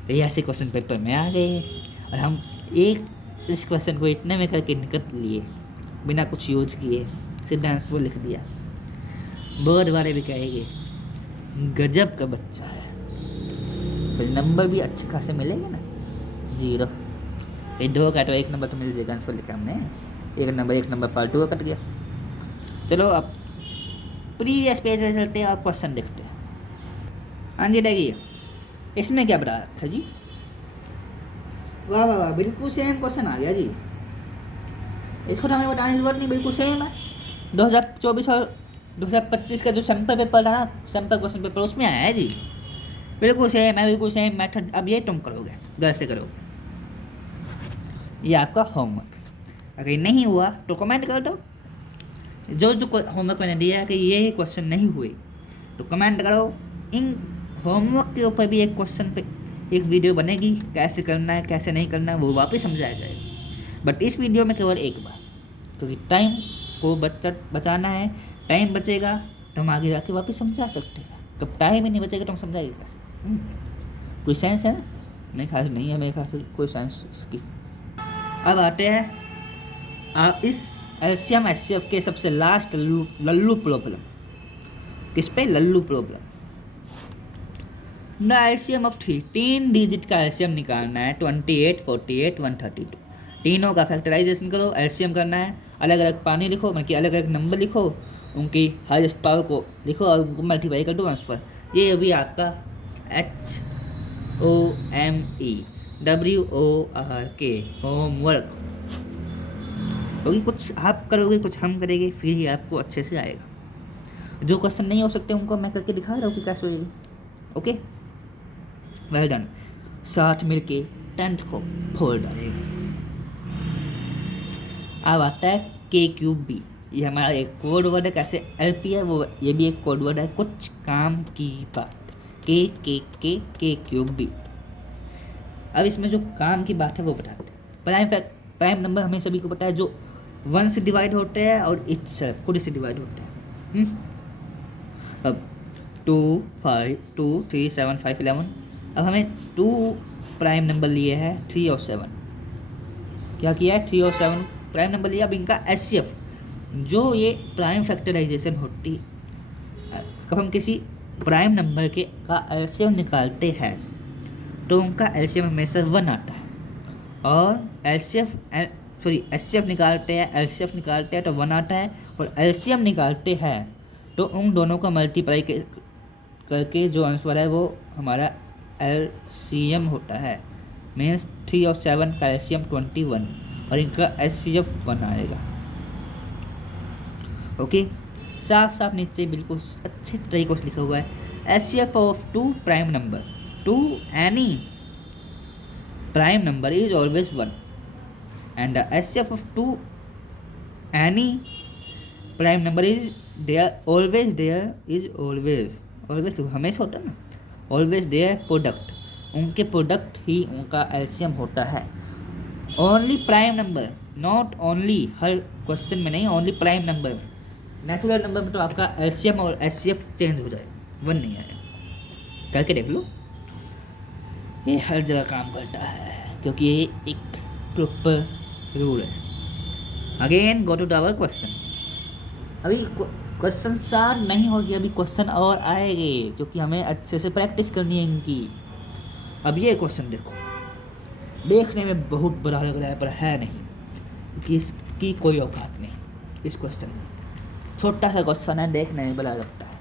तो ऐसे क्वेश्चन पेपर में आ गए और हम इस क्वेश्चन को इतने में करके निकल लिए बिना कुछ यूज किए, सीधा आंसर लिख दिया। बहुत बारे भी कहेंगे गजब का बच्चा है, फिर नंबर भी अच्छे खासे मिलेंगे ना। 0 ये 2 का तो 1 नंबर तो मिल जाएगा, आंसर लिखा हमने, 1 नंबर फालतू का कट गया। चलो अब प्रीवियस पेज में चलते हैं और क्वेश्चन देखते हैं। हाँ जी देखिए, इसमें क्या बता रखा जी, वाह वाह वाह, बिल्कुल सेम क्वेश्चन आ गया जी। इसको तो हमें बताने की जरूरत नहीं, बिल्कुल सेम है। 2024 और 2025 का जो सैम्पल पेपर था ना, सैम्पल क्वेश्चन पेपर, उसमें आया है जी, बिल्कुल सेम है, बिल्कुल सेम मेथड। अब ये तुम करोगे, घर से करोगे, ये आपका होमवर्क। अगर नहीं हुआ तो कमेंट कर दो, जो होमवर्क मैंने दिया है कि ये क्वेश्चन नहीं हुए तो कमेंट करो। इन होमवर्क के ऊपर भी एक क्वेश्चन पे एक वीडियो बनेगी, कैसे करना है कैसे नहीं करना है वो वापस समझाया जाएगा। बट इस वीडियो में केवल एक बार, क्योंकि टाइम को बचाना है। टाइम बचेगा तो हम आगे जाके वापस समझा सकते हैं, कब टाइम ही नहीं बचेगा तो हम समझाएंगे कैसे। कोई सेंस है ना, मेरे ख्याल से नहीं है, मेरे ख्याल से कोई सेंस इसकी। अब आते हैं इस एलसीएम एचसीएफ के सबसे लास्ट लल्लू प्रॉब्लम। किस पे, Lallu problem. The LCM of 3 digit का एलसीएम निकालना है, 28, 48, 132। तीनों का फैक्टराइजेशन करो, एलसीएम करना है। अलग अलग पानी लिखो, मतलब कि अलग अलग नंबर लिखो, उनकी हाईएस्ट पावर को लिखो और उनको मल्टीप्लाई कर दो आंसर। ये अभी आपका HOMEWORK होमवर्क। क्योंकि कुछ आप करोगे कुछ हम करेंगे, फिर ही आपको अच्छे से आएगा। जो क्वेश्चन नहीं हो सकते उनको मैं करके दिखा रहा हूँ कि कैसे होगी। Okay, well done. साथ मिलके 10th को फोड़ डालेगा। अब आता है KQB, ये हमारा एक कोड वर्ड है। कैसे LP है वो, ये भी एक कोड वर्ड है, कुछ काम की बात। KQB। अब इसमें जो काम की बात है वो बताते हैं। प्राइम नंबर हमें सभी को पता है जो 1 से डिवाइड होते हैं और इटसेल्फ खुद से डिवाइड होते हैं। अब 2 5 2 3 7 5 11, अब हमें 2 प्राइम नंबर लिए हैं 3 और 7। क्या किया है, 3 और 7 प्राइम नंबर लिया। अब इनका एचसीएफ, जो ये प्राइम फैक्टराइजेशन होती कब हम किसी प्राइम नंबर के का एलसीएम निकालते हैं तो उनका एलसीएम हमेशा 1 आता है, और एचसीएफ निकालते हैं, एलसीएफ निकालते हैं तो 1 आता है, और एलसीएम निकालते हैं तो उन दोनों का मल्टीप्लाई करके जो आंसर है वो हमारा एलसीएम होता है। मीन्स 3 और 7 का एलसीएम 21 और इनका एचसीएफ 1 आएगा। ओके, साफ साफ नीचे बिल्कुल अच्छे तरीके से लिखा हुआ है, HCF of 2 prime number two any prime number is always 1 and the HCF of 2 any prime number is always हमेशा होता है ना, ऑलवेज देयर प्रोडक्ट, उनके प्रोडक्ट ही उनका एलसीएम होता है। Only prime number, not only, her question में नहीं, ओनली प्राइम नंबर में। नेचुरल नंबर में तो आपका एलसीएम और एचसीएफ चेंज हो जाए, 1 नहीं आएगा। करके देख लो, ये हर जगह काम करता है क्योंकि ये एक प्रॉपर रूल है। Again go to our question. अभी क्वेश्चन स्टार्ट नहीं होगी, अभी क्वेश्चन और आएंगे क्योंकि हमें अच्छे से प्रैक्टिस करनी है इनकी। अब ये क्वेश्चन देखो, देखने में बहुत बड़ा लग रहा है पर है नहीं, क्योंकि इसकी कोई औकात नहीं। इस क्वेश्चन में छोटा सा क्वेश्चन है, देखने में बड़ा लगता है।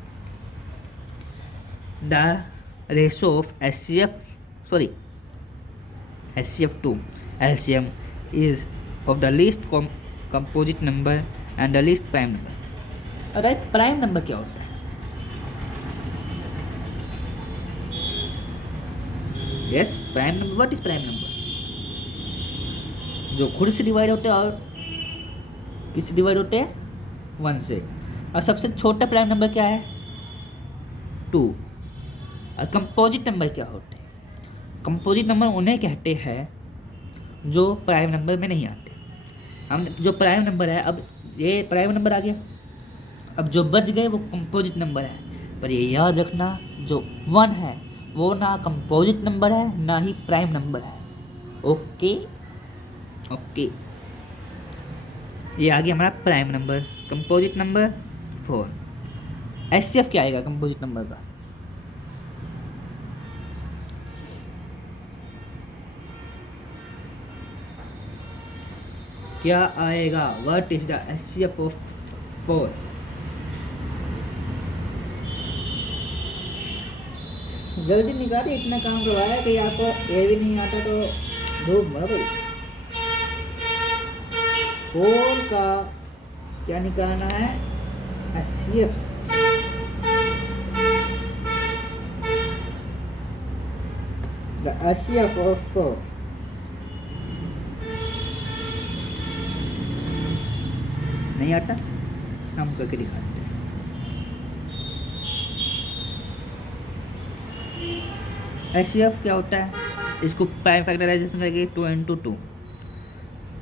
The ratio of HCF to LCM is of the least composite number and the least prime number। अगर प्राइम नंबर क्या होता है? Yes, prime number. What is prime number? जो खुद से डिवाइड होते हैं और किससे डिवाइड होते हैं? 1 से। और सबसे छोटा प्राइम नंबर क्या है? 2। और कंपोजिट नंबर क्या होते हैं? कंपोजिट नंबर उन्हें कहते हैं जो प्राइम नंबर में नहीं आते। हम जो प्राइम नंबर है, अब ये प्राइम नंबर आ गया, अब जो बच गए वो कंपोजिट नंबर है। पर ये याद रखना, जो 1 है वो ना कंपोजिट नंबर है ना ही प्राइम नंबर है। ओके, ये आ गया हमारा prime number. Composite number 4। HCF क्या आएगा कंपोजिट नंबर का? क्या आएगा? What is the HCF of 4? जल्दी निकालिए, इतना काम करवाया कि आपको ये भी नहीं आता तो धूप मत भाई। 4 का क्या निकालना है? एचसीएफ। द एचसीएफ ऑफ 4 नहीं आता, हम करके दिखाते हैं। एचसीएफ क्या होता है? इसको प्राइम फैक्टराइजेशन करके 2 into 2,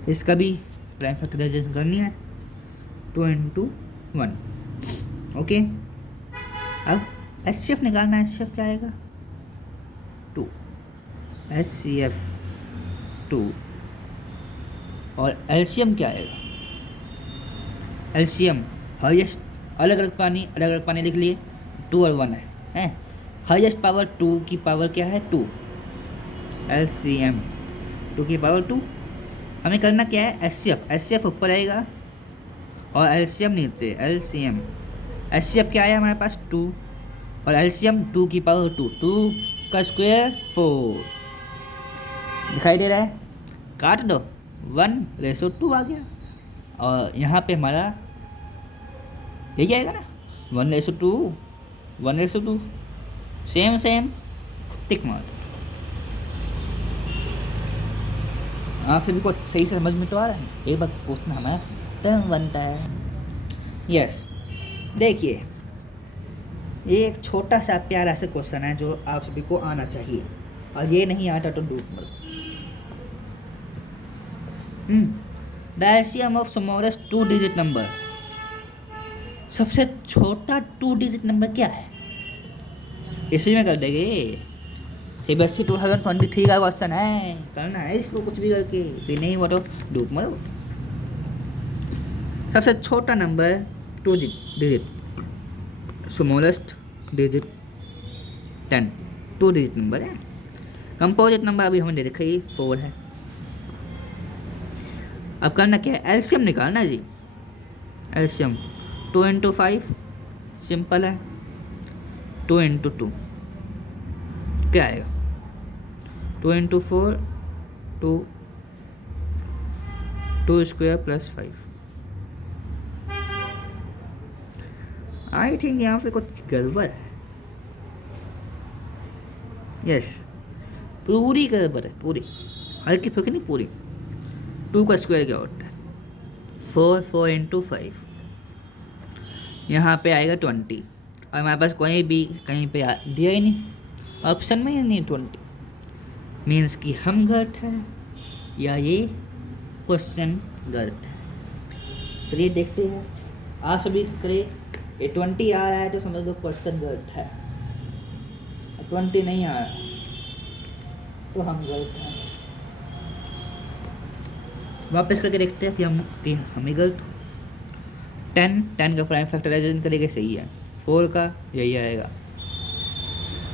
इसका भी प्राइम फैक्टराइजेशन करनी है 2 into 1। ओके, अब एचसीएफ निकालना है। एचसीएफ क्या आएगा? 2। एचसीएफ 2। और एलसीएम क्या आएगा? एलसीएम हाईएस्ट, अलग अलग पानी लिख लिए, 2 और 1 है। हाईएस्ट पावर 2 की पावर क्या है? 2। एलसीएम 2 की पावर 2। हमें करना क्या है? एचसीएफ ऊपर आएगा और एलसीएम नीचे। एलसीएम एचसीएफ क्या आया हमारे पास? 2 और एलसीएम 2 की पावर 2। 2 का स्क्वायर 4। दिखाई दे रहा है? काट दो, 1:2 आ गया। और यहाँ पे हमारा यही आएगा ना, 1:2, 1:2। सेम टिक मार। आप सभी को सही से समझ में तो आ रहा है? एक बार पूछना हमारा टर्म बनता है। यस, देखिए ये एक छोटा सा प्यारा सा क्वेश्चन है जो आप सभी को आना चाहिए, और ये नहीं आता तो डूब मरो। The LCM of smallest 2 digit number, सबसे छोटा 2 डिजिट नंबर क्या है? इसी में कर देंगे। CBSE 2023 का क्वेश्चन है, करना है इसको कुछ भी करके, फिर नहीं हुआ तो डूब मरो। सबसे छोटा number 2 digit, smallest digit 10, 2 digit number है। कंपोजिट नंबर अभी हमने देखा ही 4 है। अब करना क्या है, एलसीएम निकालना जी। एलसीएम 2 × 5 सिंपल है, 2 × 2 क्या आएगा, 2 × 4 2 स्क्वायर प्लस 5। आई थिंक यहाँ पे कुछ गड़बड़ है। यस, पूरी गड़बड़ है, पूरी, हल्की फुल्की नहीं, पूरी। 2 का स्क्वायर क्या होता है, 4 × 5, यहाँ पे आएगा 20, और हमारे पास कोई भी कहीं पे दिया ही नहीं, ऑप्शन में ही नहीं 20, मीन्स कि हम गलत है या ये क्वेश्चन गलत है। चलिए देखते हैं, आप सभी करें। ये 20 आ रहा है तो समझ लो क्वेश्चन गलत है, 20 नहीं आ रहा तो हम गलत हैं। वापस करके देखते हैं कि हम ही गलत हो। 10 का प्राइम फैक्टराइजेशन करेंगे, सही है। 4 का यही आएगा।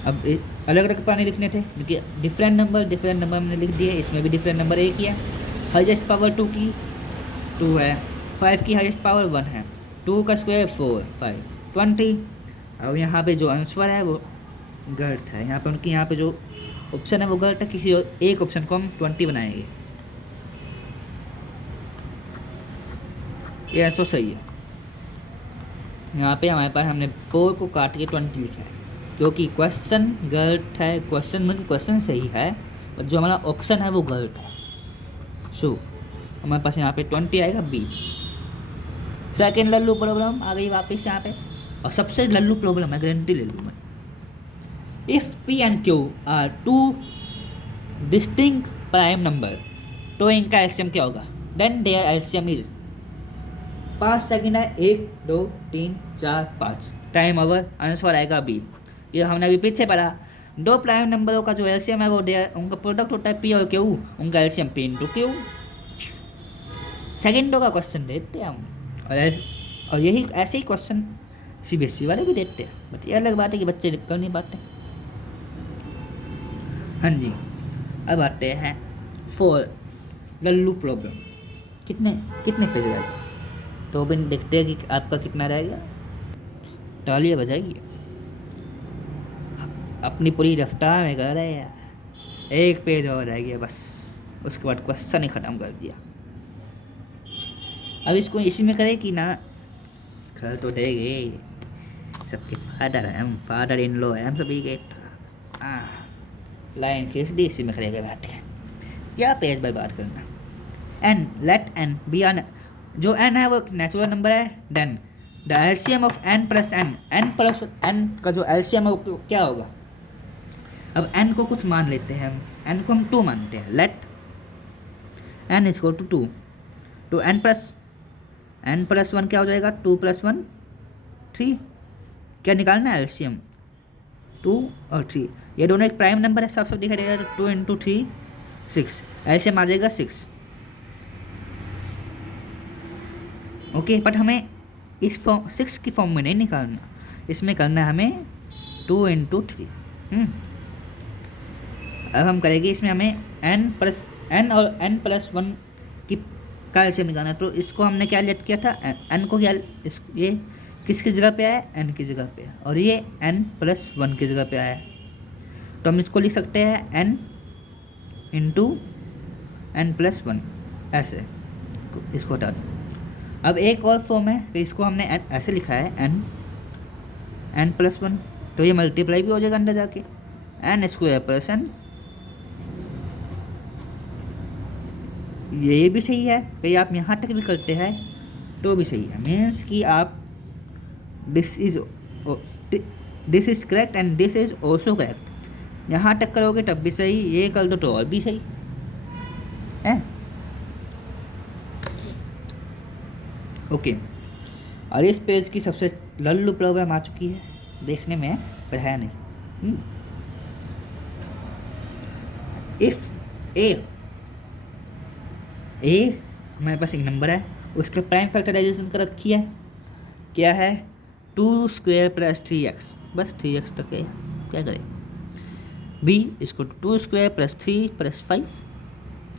अब अलग अलग पाने लिखने थे क्योंकि डिफरेंट नंबर हमने लिख दिए, इसमें भी डिफरेंट नंबर एक ही है। हाईएस्ट पावर 2 की 2 है, 5 की हाईएस्ट पावर 1 है, 2 का स्क्वायर 4 5 20। अब यहाँ पे जो आंसर है वो गलत है, यहाँ पे उनकी यहाँ पे जो ऑप्शन है वो गलत है, किसी एक ऑप्शन को हम 20 बनाएंगे। ये आंसर सही है। यहाँ पे हमारे पास हमने 4 को काट के 20 लिखा है क्योंकि क्वेश्चन गलत है। क्वेश्चन सही है और जो हमारा ऑप्शन है वो गलत है। सो हमारे पास यहाँ पे 20 आएगा बी। सेकेंड लल्लू प्रॉब्लम आ गई वापस यहाँ पे, और सबसे लल्लू प्रॉब्लम है, गारंटी ले लूँ मैं। If p and q are 2 distinct prime number, तो इनका एलसीएम क्या होगा? Then their LCM is 5 second है, 1 2 3 4 5, टाइम ओवर। आंसर आएगा बी। ये हमने अभी पीछे पढ़ा, 2 प्राइम नंबरों का जो एलसीएम है वो उनका प्रोडक्ट होता है पी और क्यू, उनका एलसीएम पी इंटू क्यू। सेकेंडों का क्वेश्चन देते हैं हम, और यही ऐसे ही क्वेश्चन CBSE वाले भी देते हैं, बट ये अलग बात है कि बच्चे कर नहीं पाते। हाँ जी, अब आते हैं 4 लल्लू प्रॉब्लम। कितने पेज रहेगा, तो भी देखते हैं कि आपका कितना रहेगा। तालियां बजाइए, अपनी पूरी रफ्तार में कर रहे हैं। एक पेज और रह गया बस, उसके बाद क्वेश्चन ही ख़त्म कर दिया। अब इसको इसी में करें कि ना, कर तो देंगे, सबके फादर हैं हम, फादर इन लॉ है हम सभी के। लाइन खींच दी, इसी में करेंगे बैठ के, क्या पेज बर्बाद करना। N, let n be n, जो एन है वो एक नेचुरल नंबर है। Then the LCM of n plus n, n plus n का जो एलसीएम है वो क्या होगा? अब एन को कुछ मान लेते हैं हम, एन को हम 2 मानते हैं। Let n is equal to 2, तो एन प्लस 1 क्या हो जाएगा? 2 + 1 3। क्या निकालना है? एलसीएम 2 और 3, ये दोनों एक प्राइम नंबर है, साफ साफ दिखाई देगा। 2 × 3 6, एलसीएम आ जाएगा 6। ओके, बट हमें इस फॉर्म 6 की फॉर्म में नहीं निकालना, इसमें करना है हमें 2 × 3। अब हम करेंगे इसमें हमें n और n+1 की का एलसीएम निकालना। तो इसको हमने क्या लेट किया था? n को क्या, ये किसकी जगह पे आया? n की जगह पे, और ये n+1 की जगह पे आया। तो हम इसको लिख सकते हैं n × n+1 ऐसे, इसको हटा दो। अब एक और फॉर्म है, तो इसको हमने ऐसे लिखा है n+1, तो ये मल्टीप्लाई भी हो जाएगा अंदर जाके, n² + n। ये भी सही है, कहीं आप यहाँ तक भी करते हैं तो भी सही है, मीन्स कि आप this is correct and this is also correct, यहाँ तक करोगे तब भी सही, ये कर दो तो और भी सही है। ओके, और इस पेज की सबसे लल्लू प्रॉब्लम आ चुकी है, देखने में पर है नहीं। इफ ए हमारे पास एक नंबर है, उसका प्राइम फैक्टराइजेशन कर रखी है, क्या है 2² + 3x, बस 3x तक है, क्या करें। बी इसको 2² + 3 + 5,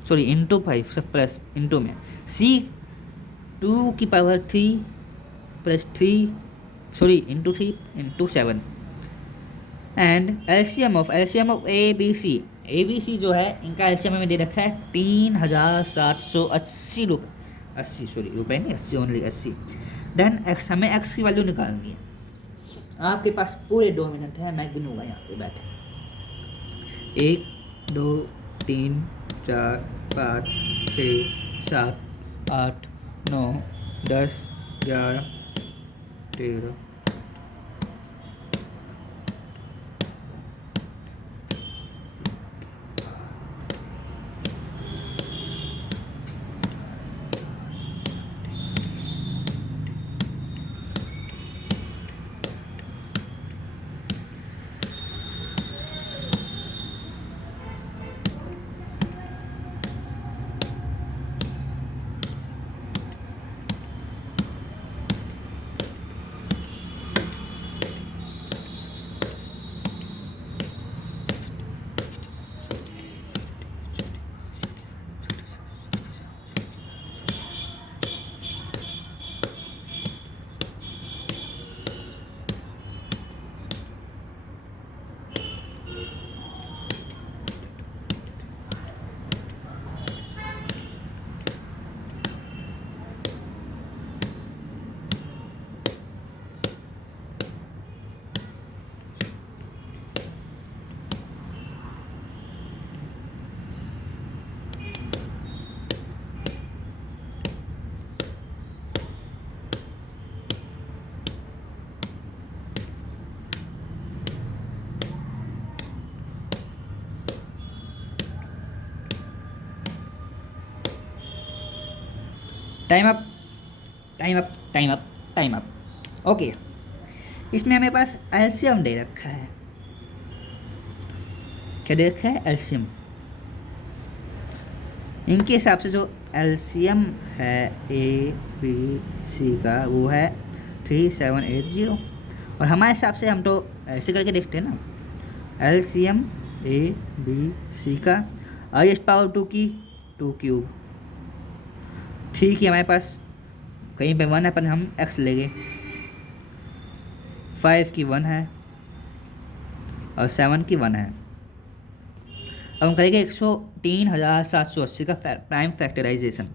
सॉरी इंटू 5, सब प्लस इंटू में। C 2³ 3 + 3, sorry into 3 into 7। And LCM of a b c जो है, इनका एलसीएम में दे रखा है 3780 रुपये, 80 सॉरी रुपये नहीं, 80 ओनली 80। देन एक्स, हमें एक्स की वैल्यू निकालनी है। आपके पास पूरे 2 मिनट है, मैं गिनूंगा यहाँ पे बैठे। 1 2 3 4 5 6 7 8 9 10 11 13। Time up time up time up time up. Okay, इसमें हमें पास एलसीएम दे रखा है, क्या दे रखा है एलसीएम। इनके हिसाब से जो एलसीएम है ए बी सी का वो है 3780, और हमारे हिसाब से हम तो ऐसे करके देखते हैं ना, एलसीएम ए बी सी का r⁻² की 2³ 3 की हमारे पास कहीं पे 1 है, पर हम x लेंगे, 5 की 1 है और 7 की 1 है। अब हम करेंगे 103,780 का प्राइम फैक्टराइजेशन।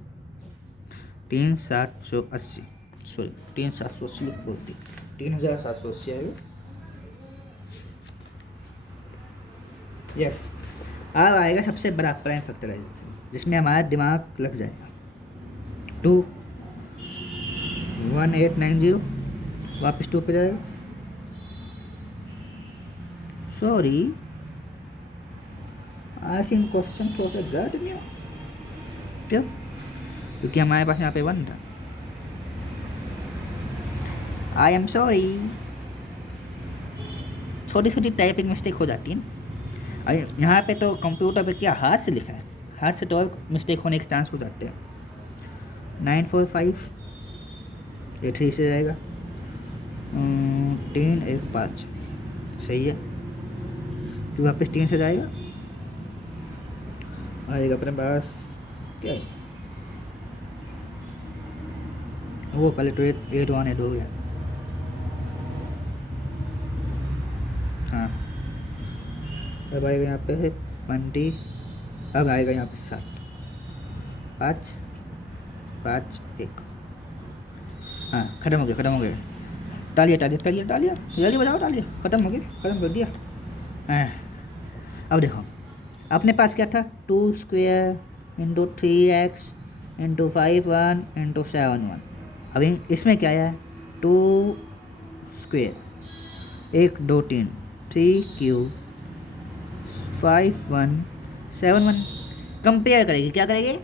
3780, सॉरी 3780 बोलती, 3780 है यस। अब आएगा सबसे बड़ा प्राइम फैक्टराइजेशन, जिसमें हमारा दिमाग लग जाएगा। 21890 वापस 2 पे जाएगा, sorry I think question close गट नहीं, क्यों? क्योंकि हमारे पास यहाँ पे 1 था। आई एम सॉरी, छोटी छोटी टाइपिंग मिस्टेक हो जाती है ना। यहाँ पे तो कंप्यूटर पे क्या हाथ से लिखा है, हाथ से तो और मिस्टेक होने के चांस हो जाते हैं। 945 ये 3 से जाएगा, 3 1 5 सही है, फिर वापस 3 से जाएगा, आएगा अपने पास क्या है वो, पहले तो 8 1 8 हो गया, हाँ। अब आएगा यहाँ पे 20, अब आएगा यहाँ पे 7 5 5 1, हाँ खत्म हो गया। तालियां जल्दी बजाओ तालियां, खत्म हो गया, खत्म कर दिया। हाँ, अब देखो अपने पास क्या था, 2² × 3x × 5 1 × 7 1। अब इसमें क्या है, 2² 1 2 3 3³ 5 1 7 1। कंपेयर करेंगे, क्या करेंगे,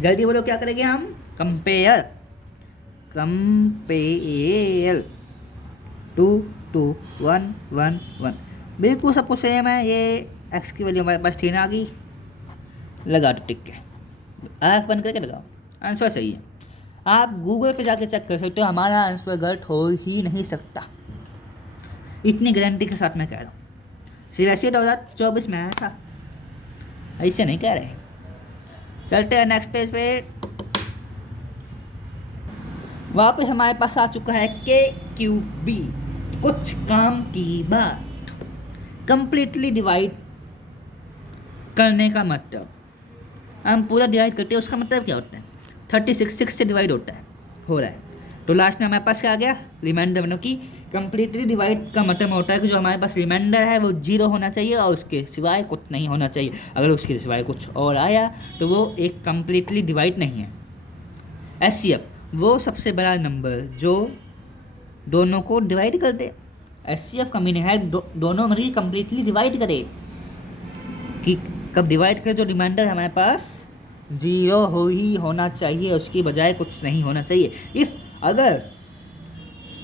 जल्दी बोलो क्या करेंगे हम, कंपेयर। कंपेयर 2 2 1 1 1 बिल्कुल सब कुछ सेम है। ये एक्स की वैल्यू हमारे पास 3 आ गई, लगा दो टिक के, आँख बंद करके लगाओ, आंसर सही है। आप गूगल पे जाके चेक कर सकते हो, हमारा आंसर गलत हो ही नहीं सकता, इतनी गारंटी के साथ मैं कह रहा हूँ। सीरियसली 2024 में आया था, ऐसे नहीं कह रहे। चलते हैं नेक्स्ट पेज पे। वापस हमारे पास आ चुका है KQB, कुछ काम की बात। कंप्लीटली डिवाइड करने का मतलब, हम पूरा डिवाइड करते हैं, उसका मतलब क्या होता है? 36 6 से डिवाइड होता है, हो रहा है। तो लास्ट में हमारे पास क्या आ गया? रिमाइंडर। मतलब कि कंप्लीटली डिवाइड का मतलब होता है कि जो हमारे पास रिमाइंडर है वो 0 होना चाहिए और उसके सिवाय कुछ नहीं होना चाहिए। अगर उसके सिवाय कुछ और आया तो वो एक कंप्लीटली डिवाइड नहीं है। HCF वो सबसे बड़ा नंबर जो दोनों को डिवाइड कर दे। HCF का मीनिंग है दोनों मिलकर कंप्लीटली डिवाइड करे, कि कब डिवाइड करे जो रिमाइंडर हमारे पास 0 हो ही होना चाहिए, उसकी बजाय कुछ नहीं होना चाहिए। इफ़ अगर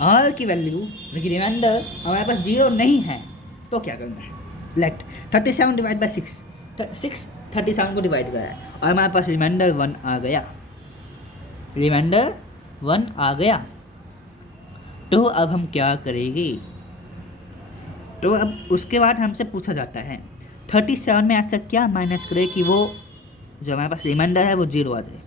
R की वैल्यू लेकिन रिमाइंडर हमारे पास 0 नहीं है तो क्या करना है? लेट 37 डिवाइड बाई 6 37 को डिवाइड करा है और हमारे पास रिमाइंडर 1 आ गया, रिमाइंडर 1 आ गया। तो अब हम क्या करेंगे? तो अब उसके बाद हमसे पूछा जाता है 37 में ऐसा क्या माइनस करे कि वो जो हमारे पास रिमाइंडर है वो 0 आ जाए।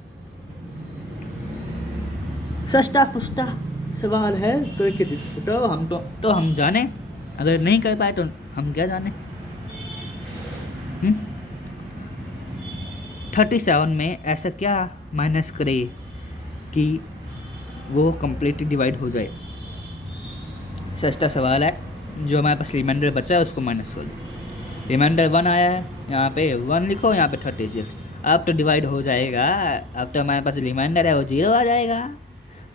सस्ता पुस्ता सवाल है, करके तो हम तो हम जाने, अगर नहीं कर पाए तो हम क्या जाने। 37 में ऐसा क्या माइनस करे कि वो कंप्लीटली डिवाइड हो जाए? सस्ता सवाल है। जो हमारे पास रिमाइंडर बचा है उसको माइनस कर दो। रिमाइंडर 1 आया है, यहाँ पे 1 लिखो, यहाँ पे 36। अब तो डिवाइड हो जाएगा, अब तो हमारे पास रिमाइंडर है वो 0 आ जाएगा,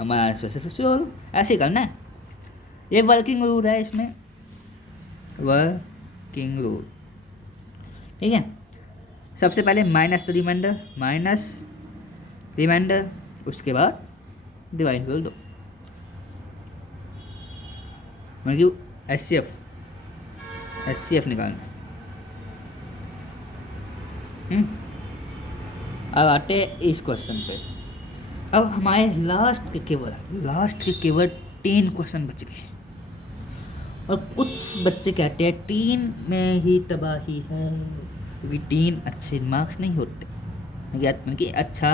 हमारा आंसर से फिर ऐसे ही करना है। ये वर्किंग रूल है, इसमें वर्किंग रूल, ठीक है। सबसे पहले माइनस रिमाइंडर, उसके बाद डिवाइड कर दो। मतलब HCF निकालना। अब आते हैं इस क्वेश्चन पे। अब हमारे लास्ट के केवल 3 क्वेश्चन बच गए और कुछ बच्चे कहते हैं 3 में ही तबाही है, क्योंकि 3 अच्छे मार्क्स नहीं होते, मतलब कि अच्छा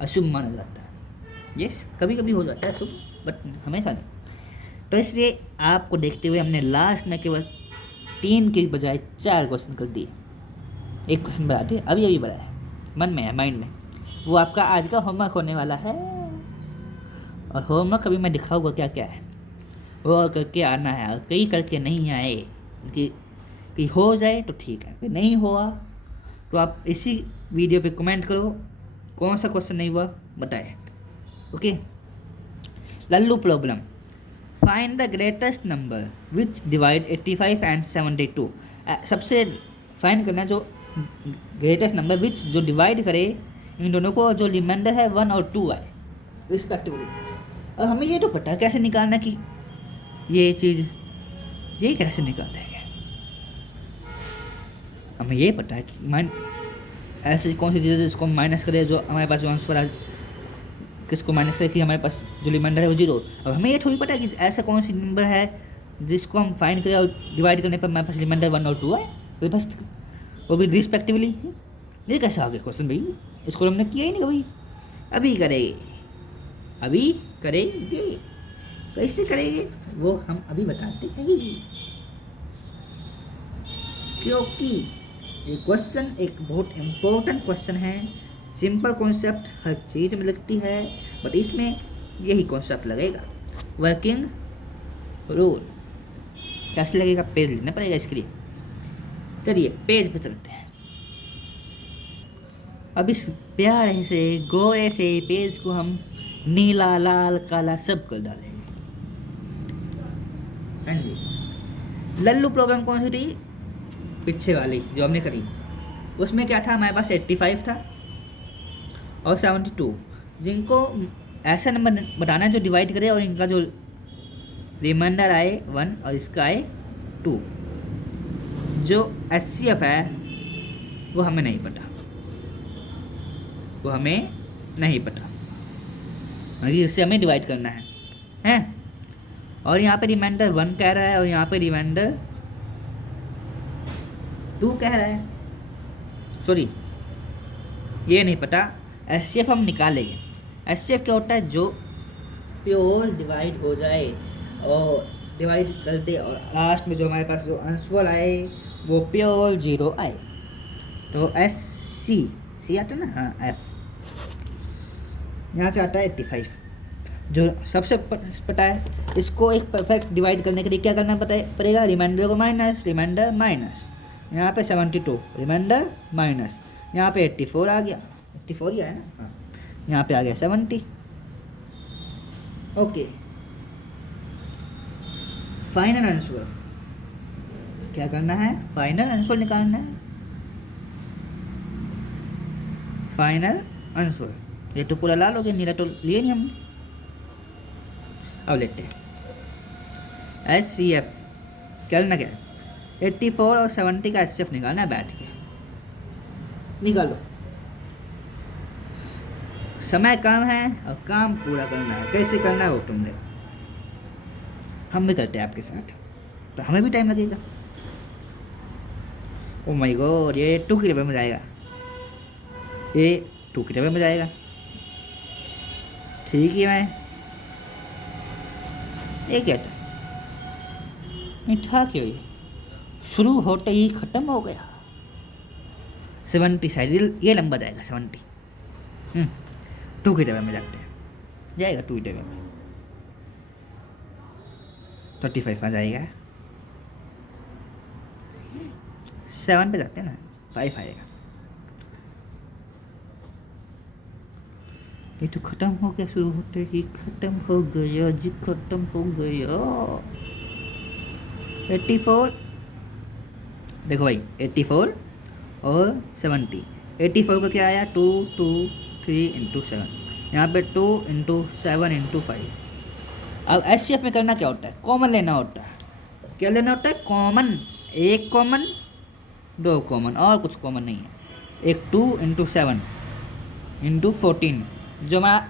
अशुभ माना जाता है। यस, कभी कभी हो जाता है अशुभ, बट हमेशा नहीं। तो इसलिए आपको देखते हुए हमने लास्ट में केवल 3 के बजाय 4 क्वेश्चन कर दिए। एक क्वेश्चन बनाते हैं, अभी बनाया, मन में है, माइंड में। वो आपका आज का होमवर्क होने वाला है, और होमवर्क अभी मैं दिखाऊंगा क्या क्या है, वो और करके आना है। और कई करके नहीं आए कि हो जाए तो ठीक है, फिर नहीं हुआ तो आप इसी वीडियो पे कमेंट करो कौन सा क्वेश्चन नहीं हुआ, बताए। Okay, Lallu problem, find the greatest number which divide 85 and 72। सबसे फाइंड करना जो ग्रेटेस्ट नंबर विच जो डिवाइड करे इन दोनों को, जो रिमाइंडर है 1 और 2 आए रिस्पेक्टिवली। और हमें ये तो पता है कैसे निकालना कि ये चीज़ ये कैसे निकालेंगे, हमें ये पता है कि ऐसी कौन सी चीज़ है जिसको माइनस करे, जो हमारे पास जो आंसर है किसको माइनस करे कि हमारे पास जो रिमाइंडर है वो 0। अब हमें ये थोड़ी पता है कि ऐसा कौन सी नंबर है जिसको हम फाइंड करें और डिवाइड करने पर हमारे पास रिमाइंडर 1 और 2 है, तो बस वो भी रिस्पेक्टिवली। ये कैसे आ गया क्वेश्चन भाई, इसको हमने किया ही नहीं कभी। अभी करेंगे, कैसे करेंगे वो हम अभी बताते हैं, क्योंकि ये क्वेश्चन एक बहुत इम्पोर्टेंट क्वेश्चन है। सिंपल कॉन्सेप्ट हर चीज़ में लगती है, बट इसमें यही कॉन्सेप्ट लगेगा, वर्किंग रूल। कैसे लगेगा? पेज लेना पड़ेगा इसके लिए। चलिए पेज पर चलते हैं। अब इस प्यारे से गोरे से पेज को हम नीला, लाल, काला सब कर डालेंगे। हाँ जी, लल्लू प्रॉब्लम कौन सी थी? पीछे वाली जो हमने करी, उसमें क्या था? हमारे पास 85 था और 72, जिनको ऐसा नंबर बताना है जो डिवाइड करे और इनका जो रिमाइंडर आए 1 और इसका आए 2। जो HCF है वो हमें नहीं पता, वो हमें नहीं पता, इससे हमें डिवाइड करना है। और यहाँ पे रिमाइंडर 1 कह रहा है और यहाँ पे रिमाइंडर 2 कह रहा है, सॉरी ये नहीं पता। HCF हम निकालेंगे। HCF क्या होता है, जो प्योर डिवाइड हो जाए और डिवाइड कर दे और लास्ट में जो हमारे पास जो आंसर आए वो प्योर 0 आए, तो सी आता है ना, हाँ F। यहाँ पे आता है 85, जो सबसे पता है। इसको एक परफेक्ट डिवाइड करने के लिए क्या करना पड़ेगा, रिमाइंडर को माइनस, रिमाइंडर माइनस, यहाँ पे 72 रिमाइंडर माइनस, यहाँ पे 84 आ गया, 84 ही आया ना, हाँ यहाँ पे आ गया 70। ओके, फाइनल आंसर क्या करना है, फाइनल आंसर निकालना है। फाइनल आंसर ये तो पूरा ला लोगे, नीला तो लिए नहीं हमने। अब लेते हैं HCF, करना क्या है, 84 और 70 का HCF निकालना है, बैठ के निकालो। समय कम है और काम पूरा करना है, कैसे करना है वो तुम देखो, हम भी करते हैं आपके साथ, तो हमें भी टाइम लगेगा। ओ माय गॉड, ये 2 की टेबल में जाएगा, ये 2 की टेबल में जाएगा, ठीक है। मैं ये क्या था, मीठा क्यों, ये शुरू होते ही ख़त्म हो गया। 70 साइड ये लंबा जाएगा 70। 2 की टेबल में जाते हैं, जाएगा 2 की टेबल में, 35 आ जाएगा, 7 पे जाते हैं ना, 5 आएगा। ये तो ख़त्म हो गया, शुरू होते ही ख़त्म हो गया जी, ख़त्म हो गया। 84 देखो भाई, 84 और 70, 84 का क्या आया 2 2 3 इंटू 7, यहाँ पे 2 इंटू 7 इंटू 5। अब HCF में करना क्या होता है, कॉमन लेना होता है। क्या लेना होता है, कॉमन, एक कॉमन, 2 कॉमन, और कुछ कॉमन नहीं है। एक 2 इंटू 7 इंटू 14, जो हमारा